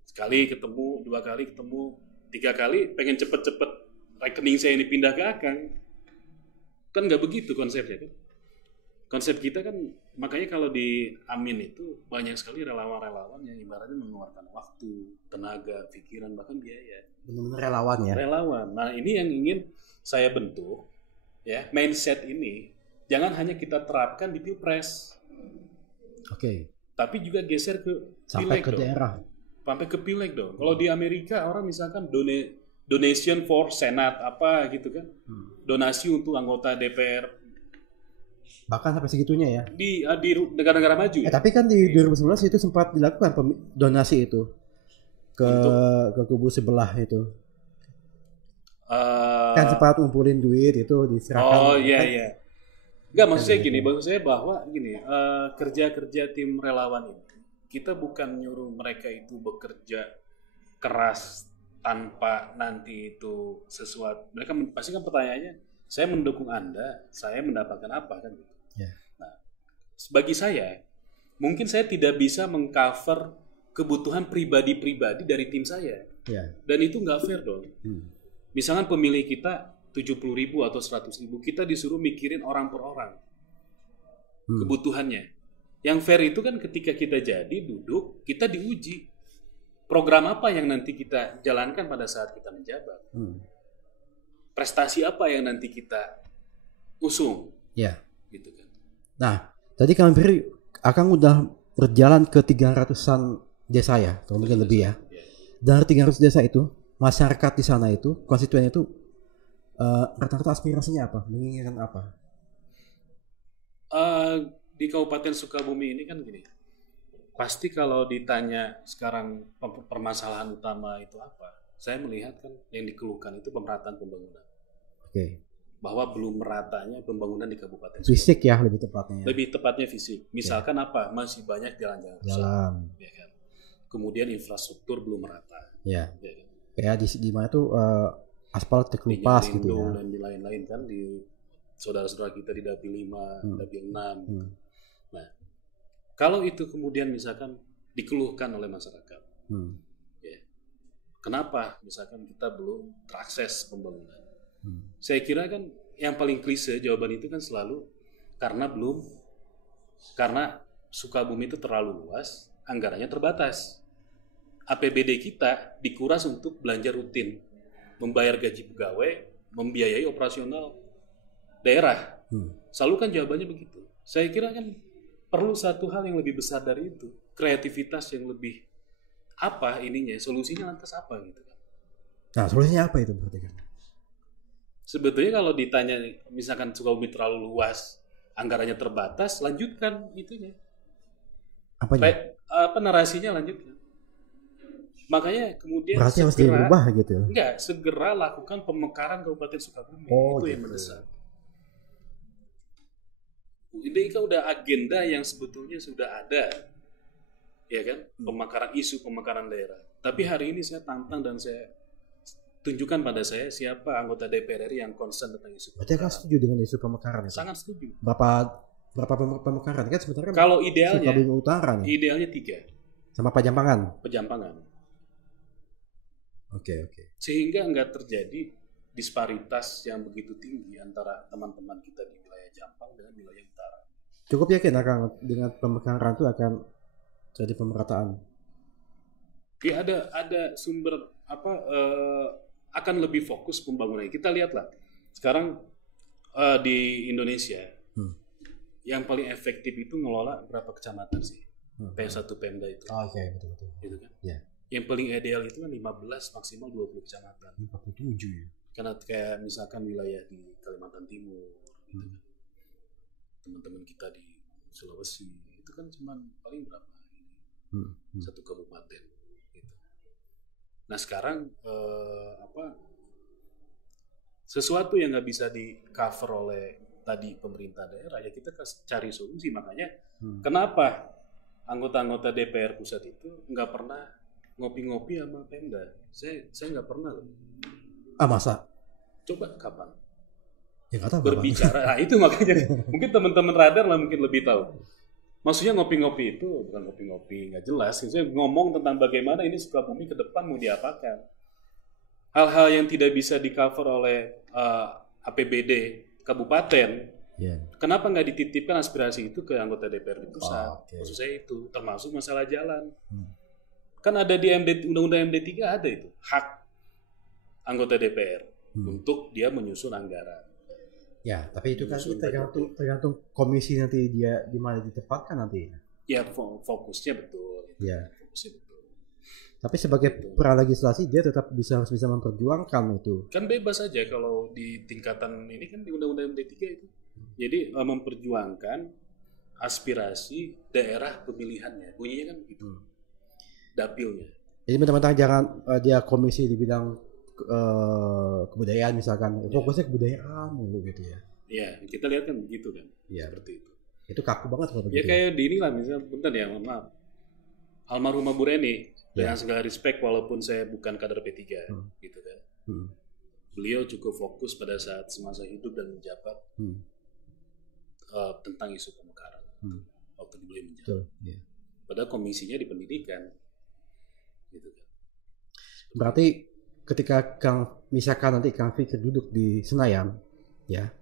Sekali ketemu, 2 kali ketemu, 3 kali pengen cepet-cepet rekening saya ini pindah ke Akang. Kan nggak begitu konsepnya kan. Konsep kita kan, makanya kalau di Amin itu banyak sekali relawan-relawan yang ibaratnya mengeluarkan waktu, tenaga, pikiran, bahkan biaya. Benar-benar relawan ya? Relawan. Nah ini yang ingin saya bentuk, ya mindset ini jangan hanya kita terapkan di Pilpres. Tapi juga geser ke sampai Pileg ke daerah. Sampai ke Pileg dong. Kalau di Amerika orang misalkan donation for Senate apa gitu kan. Donasi untuk anggota DPR. Bahkan sampai segitunya ya. Di negara-negara maju. Tapi kan di 2019 itu sempat dilakukan donasi itu ke kubu sebelah itu. Kan sempat ngumpulin duit itu diserahkan. Iya. Enggak, maksud saya gini, bahwa kerja-kerja tim relawan ini kita bukan nyuruh mereka itu bekerja keras tanpa nanti itu sesuatu. Mereka pasti kan pertanyaannya, saya mendukung Anda, saya mendapatkan apa kan gitu. Nah, bagi saya, mungkin saya tidak bisa mengcover kebutuhan pribadi-pribadi dari tim saya. Dan itu nggak fair dong. Misalkan pemilih kita 70.000 atau 100.000, kita disuruh mikirin orang per orang kebutuhannya. Yang fair itu kan ketika kita jadi duduk, kita diuji program apa yang nanti kita jalankan pada saat kita menjabat, prestasi apa yang nanti kita usung, gitu kan. Nah, tadi Kang Fikri, Akang udah berjalan ke 300-an desa ya, atau mungkin lebih ya. Dari 300 desa itu, masyarakat di sana itu, konstituen itu rata-rata aspirasinya apa? Menginginkan apa? Di Kabupaten Sukabumi ini kan gini, pasti kalau ditanya sekarang permasalahan utama itu apa, saya melihat kan yang dikeluhkan itu pemerataan pembangunan. Bahwa belum meratanya pembangunan di Kabupaten Sukabumi. Fisik ya lebih tepatnya. Lebih tepatnya fisik. Misalkan apa? Masih banyak jalan-jalan rusak. Ya kan? Kemudian infrastruktur belum merata. Ya kan? Ya di mana tuh aspal terkelupas gitu ya. Dan di lain-lain kan, di saudara-saudara kita di Dapil 5, Dapil 6. Nah, kalau itu kemudian misalkan dikeluhkan oleh masyarakat, ya, kenapa misalkan kita belum terakses pembangunan. Saya kira kan yang paling klise jawaban itu kan selalu karena Sukabumi itu terlalu luas, anggarannya terbatas. APBD kita dikuras untuk belanja rutin, membayar gaji pegawai, membiayai operasional daerah. Selalu kan jawabannya begitu. Saya kira kan perlu satu hal yang lebih besar dari itu, kreativitas yang lebih solusinya lantas apa gitu kan. Nah, solusinya apa itu berarti kan? Sebetulnya kalau ditanya misalkan Sukabumi terlalu luas, anggarannya terbatas, lanjutkan itunya. Apanya? Narasinya lanjutkan. Makanya kemudian berarti harus dirubah gitu. Enggak, segera lakukan pemekaran Kabupaten Sukabumi. Itu yang mendesak. Ini kan udah agenda yang sebetulnya sudah ada. Ya kan? Pemekaran daerah. Tapi hari ini saya tantang dan saya tunjukkan pada saya siapa anggota DPR RI yang concern tentang isu pemekaran. Berarti kan setuju dengan isu pemekaran itu? Sangat setuju. Berapa pemekaran kan sebenarnya? Kalau idealnya Sukabumi Utara nih. Idealnya 3. Sama Pejampangan. Oke. Sehingga nggak terjadi disparitas yang begitu tinggi antara teman-teman kita di wilayah Jampang dengan wilayah utara. Cukup yakin akan dengan pemekaran itu akan jadi pemerataan? Ya ada sumber akan lebih fokus pembangunan. Kita lihatlah sekarang di Indonesia yang paling efektif itu ngelola berapa kecamatan sih? P1 Pemda itu. Oke, betul. Gitu kan? Ya. Yang paling ideal itu kan 15 maksimal 20 kecamatan. 47 ya. Karena kayak misalkan wilayah di Kalimantan Timur, gitu kan. Teman-teman kita di Sulawesi itu kan cuma paling berapa? Satu kabupaten. Gitu. Nah sekarang sesuatu yang nggak bisa di cover oleh tadi pemerintah daerah, ya kita cari solusi. Makanya kenapa anggota-anggota DPR pusat itu nggak pernah ngopi-ngopi sama Pemda. Saya nggak pernah loh. Masa? Coba kapan? Ya nggak tahu. Berbicara. Nah itu makanya mungkin teman-teman radar lah mungkin lebih tahu. Maksudnya ngopi-ngopi itu bukan ngopi-ngopi nggak jelas. Maksudnya ngomong tentang bagaimana ini Sukabumi ke depan mau diapakan. Hal-hal yang tidak bisa di-cover oleh APBD kabupaten. Kenapa nggak dititipkan aspirasi itu ke anggota DPR di pusat? Maksud saya itu termasuk masalah jalan. Kan ada di Undang-Undang MD 3 ada itu hak anggota DPR untuk dia menyusun anggaran. Ya, tapi itu kan tergantung komisi nanti dia di mana ditempatkan nanti. Ya, fokusnya betul. Ya. Fokusnya betul. Tapi sebagai pralegislasi dia tetap harus bisa memperjuangkan itu. Kan bebas aja kalau di tingkatan ini kan di Undang-Undang MD 3 itu. Jadi memperjuangkan aspirasi daerah pemilihannya. Bunyinya kan begitu. Dapilnya. Jadi teman-teman jangan dia komisi di bidang kebudayaan misalkan, fokusnya kebudayaan gitu ya. Iya, kita lihat kan begitu kan. Seperti itu. Itu kaku banget kalau begitu. Ya kayak di inilah misalnya, bentar ya, maaf. Almarhumah Bu Reni, dengan segala respect walaupun saya bukan kader P3 gitu kan. Beliau cukup fokus pada saat semasa hidup dan menjabat tentang isu pemekaran. Waktu beliau menjabat. Padahal komisinya di pendidikan. Gitu kan. Berarti ketika misalkan nanti Kang Fikri duduk di Senayan, ya,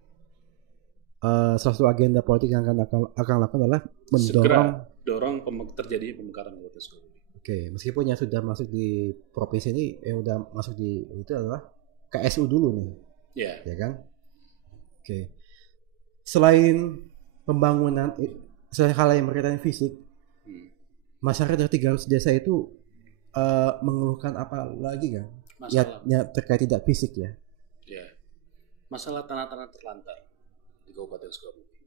salah satu agenda politik yang akan lakukan adalah mendorong terjadi pemekaran Kabupaten Sukabumi. Oke, meskipun yang sudah masuk di provinsi ini, yang sudah masuk di itu adalah KSU dulu nih, ya kan? Oke, selain pembangunan, selain hal yang berkaitan fisik, masyarakat dari 300 desa itu mengeluhkan apa lagi kan? Ya terkait tidak fisik ya. Ya. Masalah tanah-tanah terlantar di Kabupaten Sukabumi.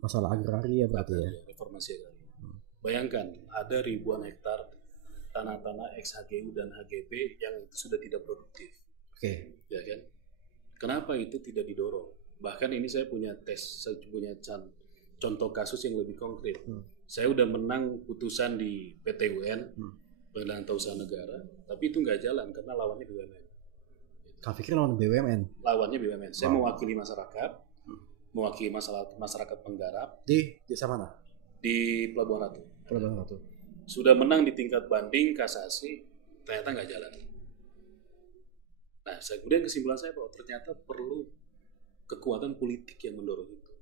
Masalah agraria berarti ya. Reformasi agraria. Bayangkan ada ribuan hektar tanah-tanah ex-HGU dan HGB yang itu sudah tidak produktif. Oke. Ya kan? Kenapa itu tidak didorong? Bahkan ini saya punya contoh kasus yang lebih konkret. Saya udah menang putusan di PT UN. Pengadilan Tata Usaha Negara, tapi itu nggak jalan karena lawannya BUMN. Kau pikir lawan BUMN? Lawannya BUMN. Saya mewakili masyarakat, mewakili masyarakat penggarap. Di desa mana? Di Pelabuhan Ratu. Pelabuhan Ratu. Sudah menang di tingkat banding kasasi, ternyata nggak jalan. Nah, kemudian kesimpulan saya bahwa ternyata perlu kekuatan politik yang mendorong itu.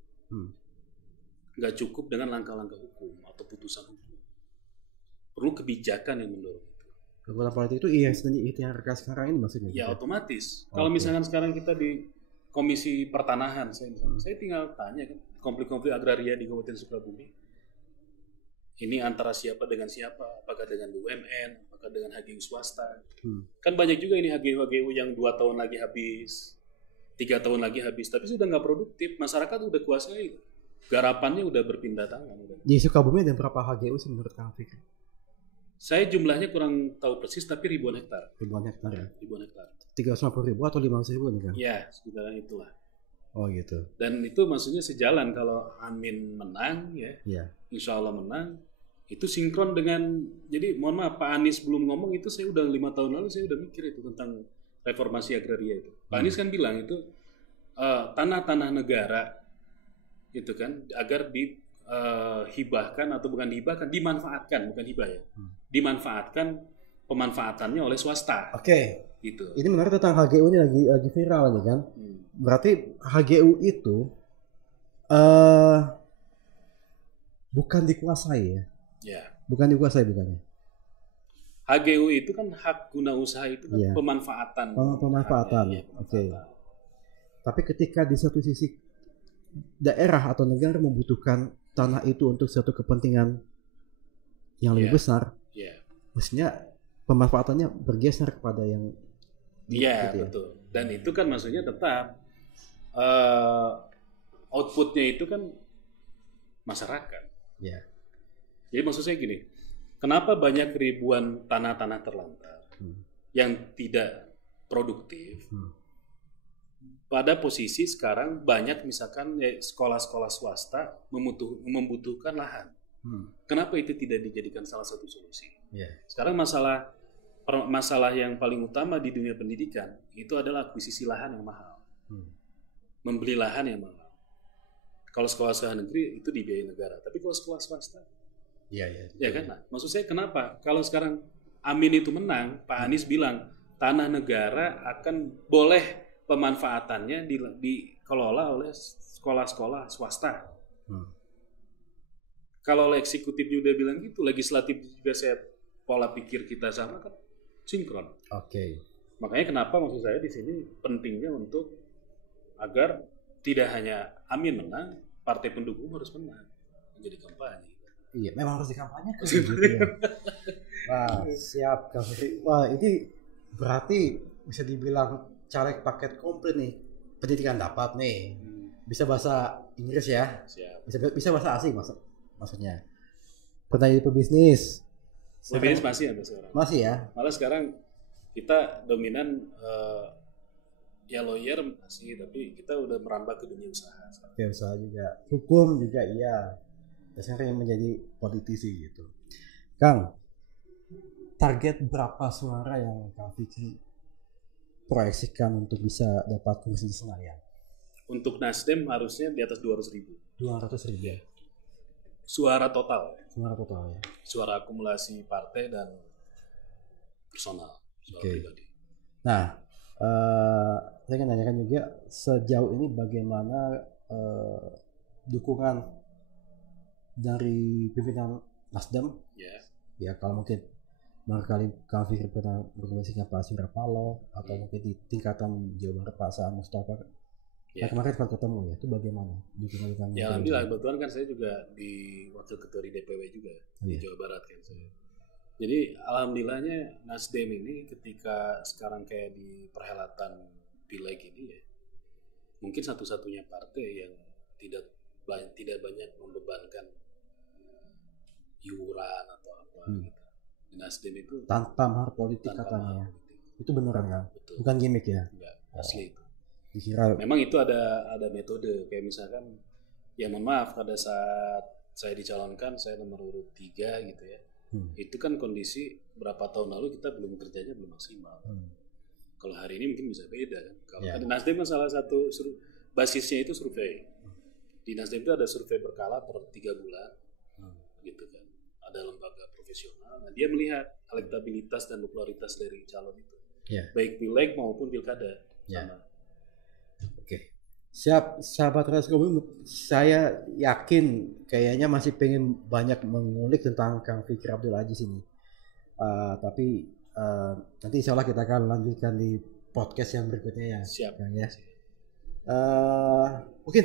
Nggak cukup dengan langkah-langkah hukum atau putusan hukum. Perlu kebijakan yang mendorong itu. Kekuatan politik itu yang sekarang ini maksudnya? Ya gitu? Otomatis. Kalau misalkan sekarang kita di Komisi Pertanahan, saya tinggal tanya kan, konflik-konflik agraria di Kabupaten Sukabumi, ini antara siapa dengan siapa, apakah dengan BUMN, apakah dengan HGU swasta. Kan banyak juga ini HGU yang 2 tahun lagi habis, 3 tahun lagi habis, tapi sudah nggak produktif, masyarakat udah kuasai, garapannya udah berpindah tangan. Di Sukabumi ada berapa HGU sih menurut Kang Fikri? Saya jumlahnya kurang tahu persis, tapi ribuan hektar. Ribuan hektar ya? Ribuan hektar. 350.000 atau 500.000 nih Kang? Ya, sekitaran itulah. Oh gitu. Dan itu maksudnya sejalan kalau Amin menang ya, Insya Allah menang, itu sinkron dengan, jadi mohon maaf Pak Anies belum ngomong itu, saya udah 5 tahun lalu saya udah mikir itu tentang reformasi agraria itu. Pak Anies kan bilang itu tanah-tanah negara itu kan agar dihibahkan atau bukan dihibahkan, dimanfaatkan, bukan hibah ya, dimanfaatkan pemanfaatannya oleh swasta. Oke. Gitu. Ini menarik tentang HGU ini lagi viral nih kan. Berarti HGU itu bukan dikuasai ya? Ya. Bukan dikuasai bukannya? HGU itu kan hak guna usaha itu kan pemanfaatan. Pemanfaatan. Oke. Tapi ketika di satu sisi daerah atau negara membutuhkan tanah itu untuk suatu kepentingan yang lebih besar, mestinya pemanfaatannya bergeser kepada yang iya gitu betul. Dan itu kan maksudnya tetap outputnya itu kan masyarakat. Jadi maksud saya gini, kenapa banyak ribuan tanah-tanah terlantar yang tidak produktif? Pada posisi sekarang banyak misalkan sekolah-sekolah swasta membutuhkan lahan. Kenapa itu tidak dijadikan salah satu solusi? Sekarang masalah yang paling utama di dunia pendidikan itu adalah akuisisi lahan yang mahal. Membeli lahan yang mahal. Kalau sekolah-sekolah negeri itu dibiayai negara, tapi kalau sekolah swasta, ya kan? Nah, maksud saya kenapa? Kalau sekarang Amin itu menang, Pak Anies bilang tanah negara akan boleh pemanfaatannya dikelola oleh sekolah-sekolah swasta. Kalau eksekutifnya udah bilang gitu, legislatif juga saya pola pikir kita sama kan sinkron. Makanya kenapa maksud saya di sini pentingnya untuk agar tidak hanya Amin menang, partai pendukung harus menang menjadi kampanye. Iya, memang harus dikampanyekan gitu ya. Wah, siap Kang Fikri. Wah, ini berarti bisa dibilang caleg paket komplit nih. Pendidikan dapat nih. Bisa bahasa Inggris ya. Bisa bahasa asing maksudnya. Pernah jadi pebisnis. Pebisnis masih ya sekarang. Masih ya. Malah sekarang kita dominan ya lawyer masih, tapi kita udah merambah ke dunia usaha. Oke, usaha juga. Hukum juga iya. Biasanya yang menjadi politisi gitu. Kang, target berapa suara yang Kang Fikri proyeksikan untuk bisa dapat kursi di Senayan? Untuk Nasdem harusnya di atas 200.000. 200.000 ya? Suara total. Suara total ya? Suara akumulasi partai dan personal. Suara pribadi. Nah, saya ingin nanyakan juga sejauh ini bagaimana dukungan dari pimpinan Nasdem? Ya kalau mungkin barangkali Kang Fikri pernah berkomunikasi dengan Pak Surya Paloh atau mungkin di tingkatan Jawa Barat Pak Saan Mustafa. Nah, kemarin sempat ketemu ya, itu bagaimana dukungan? Ya alhamdulillah, kebetulan kan saya juga di wakil ketua di DPW juga di Jawa Barat kan saya. Jadi alhamdulillahnya Nasdem ini ketika sekarang kayak di perhelatan pileg ini ya, mungkin satu-satunya partai yang tidak banyak membebankan iuran atau apa gitu. Nasdem itu tanpa mahar politik katanya. Itu beneran kan? Betul. Bukan gimmick ya? Enggak, asli itu. Dikira. Memang itu ada metode kayak misalkan ya mohon maaf pada saat saya dicalonkan saya nomor urut 3 gitu ya. Itu kan kondisi berapa tahun lalu kita belum kerjanya belum maksimal. Kalau hari ini mungkin bisa beda kan. Kalau ada Nasdem kan salah satu basisnya itu survei. Di Nasdem itu ada survei berkala per 3 bulan. Gitu kan. Ada lembaga profesional. Nah, dia melihat elektabilitas dan popularitas dari calon itu. baik pileg maupun pilkada. Oke. Siap, sahabat Radas Kebumi, saya yakin kayaknya masih pengen banyak mengulik tentang Kang Fikri Abdul Aziz ini. Tapi nanti insya Allah kita akan lanjutkan di podcast yang berikutnya ya. Siap. Ya. Mungkin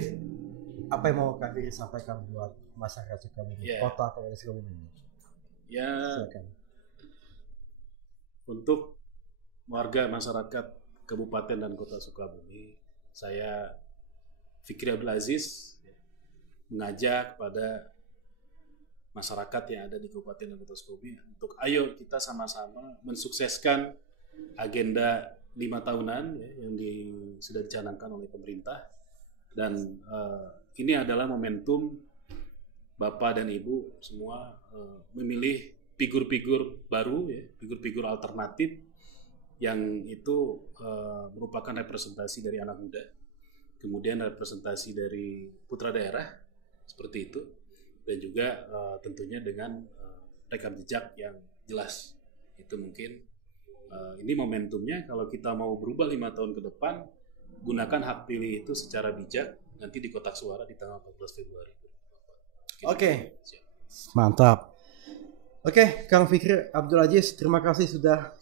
apa yang mau Kang Fikri sampaikan buat masyarakat Sukabumi, kota Sukabumi ini? Ya. Silakan. Untuk warga masyarakat Kabupaten dan Kota Sukabumi, saya Fikri Abdul Aziz mengajak pada masyarakat yang ada di Kabupaten dan Kota Sukabumi untuk ayo kita sama-sama mensukseskan agenda 5 tahunan yang sudah dicanangkan oleh pemerintah, dan ini adalah momentum Bapak dan Ibu semua memilih figur-figur baru, figur-figur alternatif yang itu merupakan representasi dari anak muda, kemudian representasi dari putra daerah seperti itu, dan juga tentunya dengan rekam jejak yang jelas. Itu mungkin ini momentumnya kalau kita mau berubah 5 tahun ke depan, gunakan hak pilih itu secara bijak nanti di kotak suara di tanggal 14 Februari. Oke. Mantap. Oke, Kang Fikri Abdul Aziz, terima kasih sudah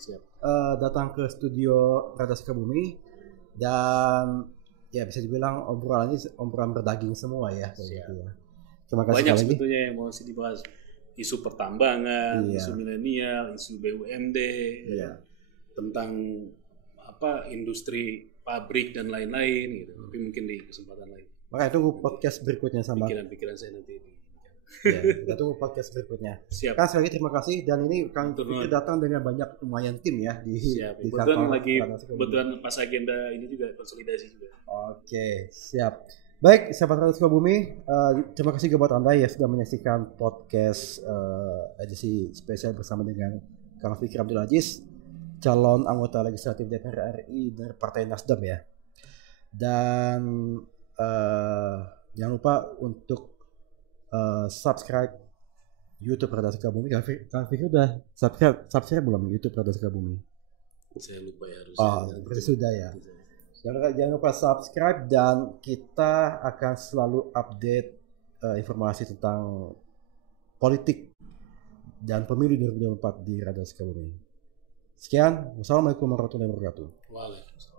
datang ke studio Radas Sukabumi, dan ya bisa dibilang obrolan berdaging semua ya. Gitu ya. Terima kasih. Banyak sebetulnya yang mau dibahas, isu pertambangan, isu milenial, isu BUMD, tentang industri pabrik dan lain-lain gitu. Tapi mungkin di kesempatan lain. Makanya tunggu podcast berikutnya sama pikiran saya nanti ini. Kita tunggu podcast berikutnya. Siap. Kang, sekali lagi terima kasih, dan ini Kang Fikri datang dengan banyak lumayan tim ya di kebetulan pas agenda ini juga konsolidasi juga. Oke, siap. Baik, sahabat Radas Sukabumi, terima kasih buat Anda yang sudah menyaksikan podcast edisi spesial bersama dengan Kang Fikri Abdul Aziz, calon anggota legislatif DPR RI dari Partai Nasdem ya. Dan jangan lupa untuk subscribe YouTube Radas Sukabumi. Kang Fikri udah subscribe belum YouTube Radas Sukabumi? Saya lupa ya harus. Berarti sudah ya. Jangan lupa subscribe, dan kita akan selalu update informasi tentang politik dan pemilu 2024 di Radas Sukabumi. Sekian, wassalamualaikum warahmatullahi wabarakatuh. Waalaikumsalam.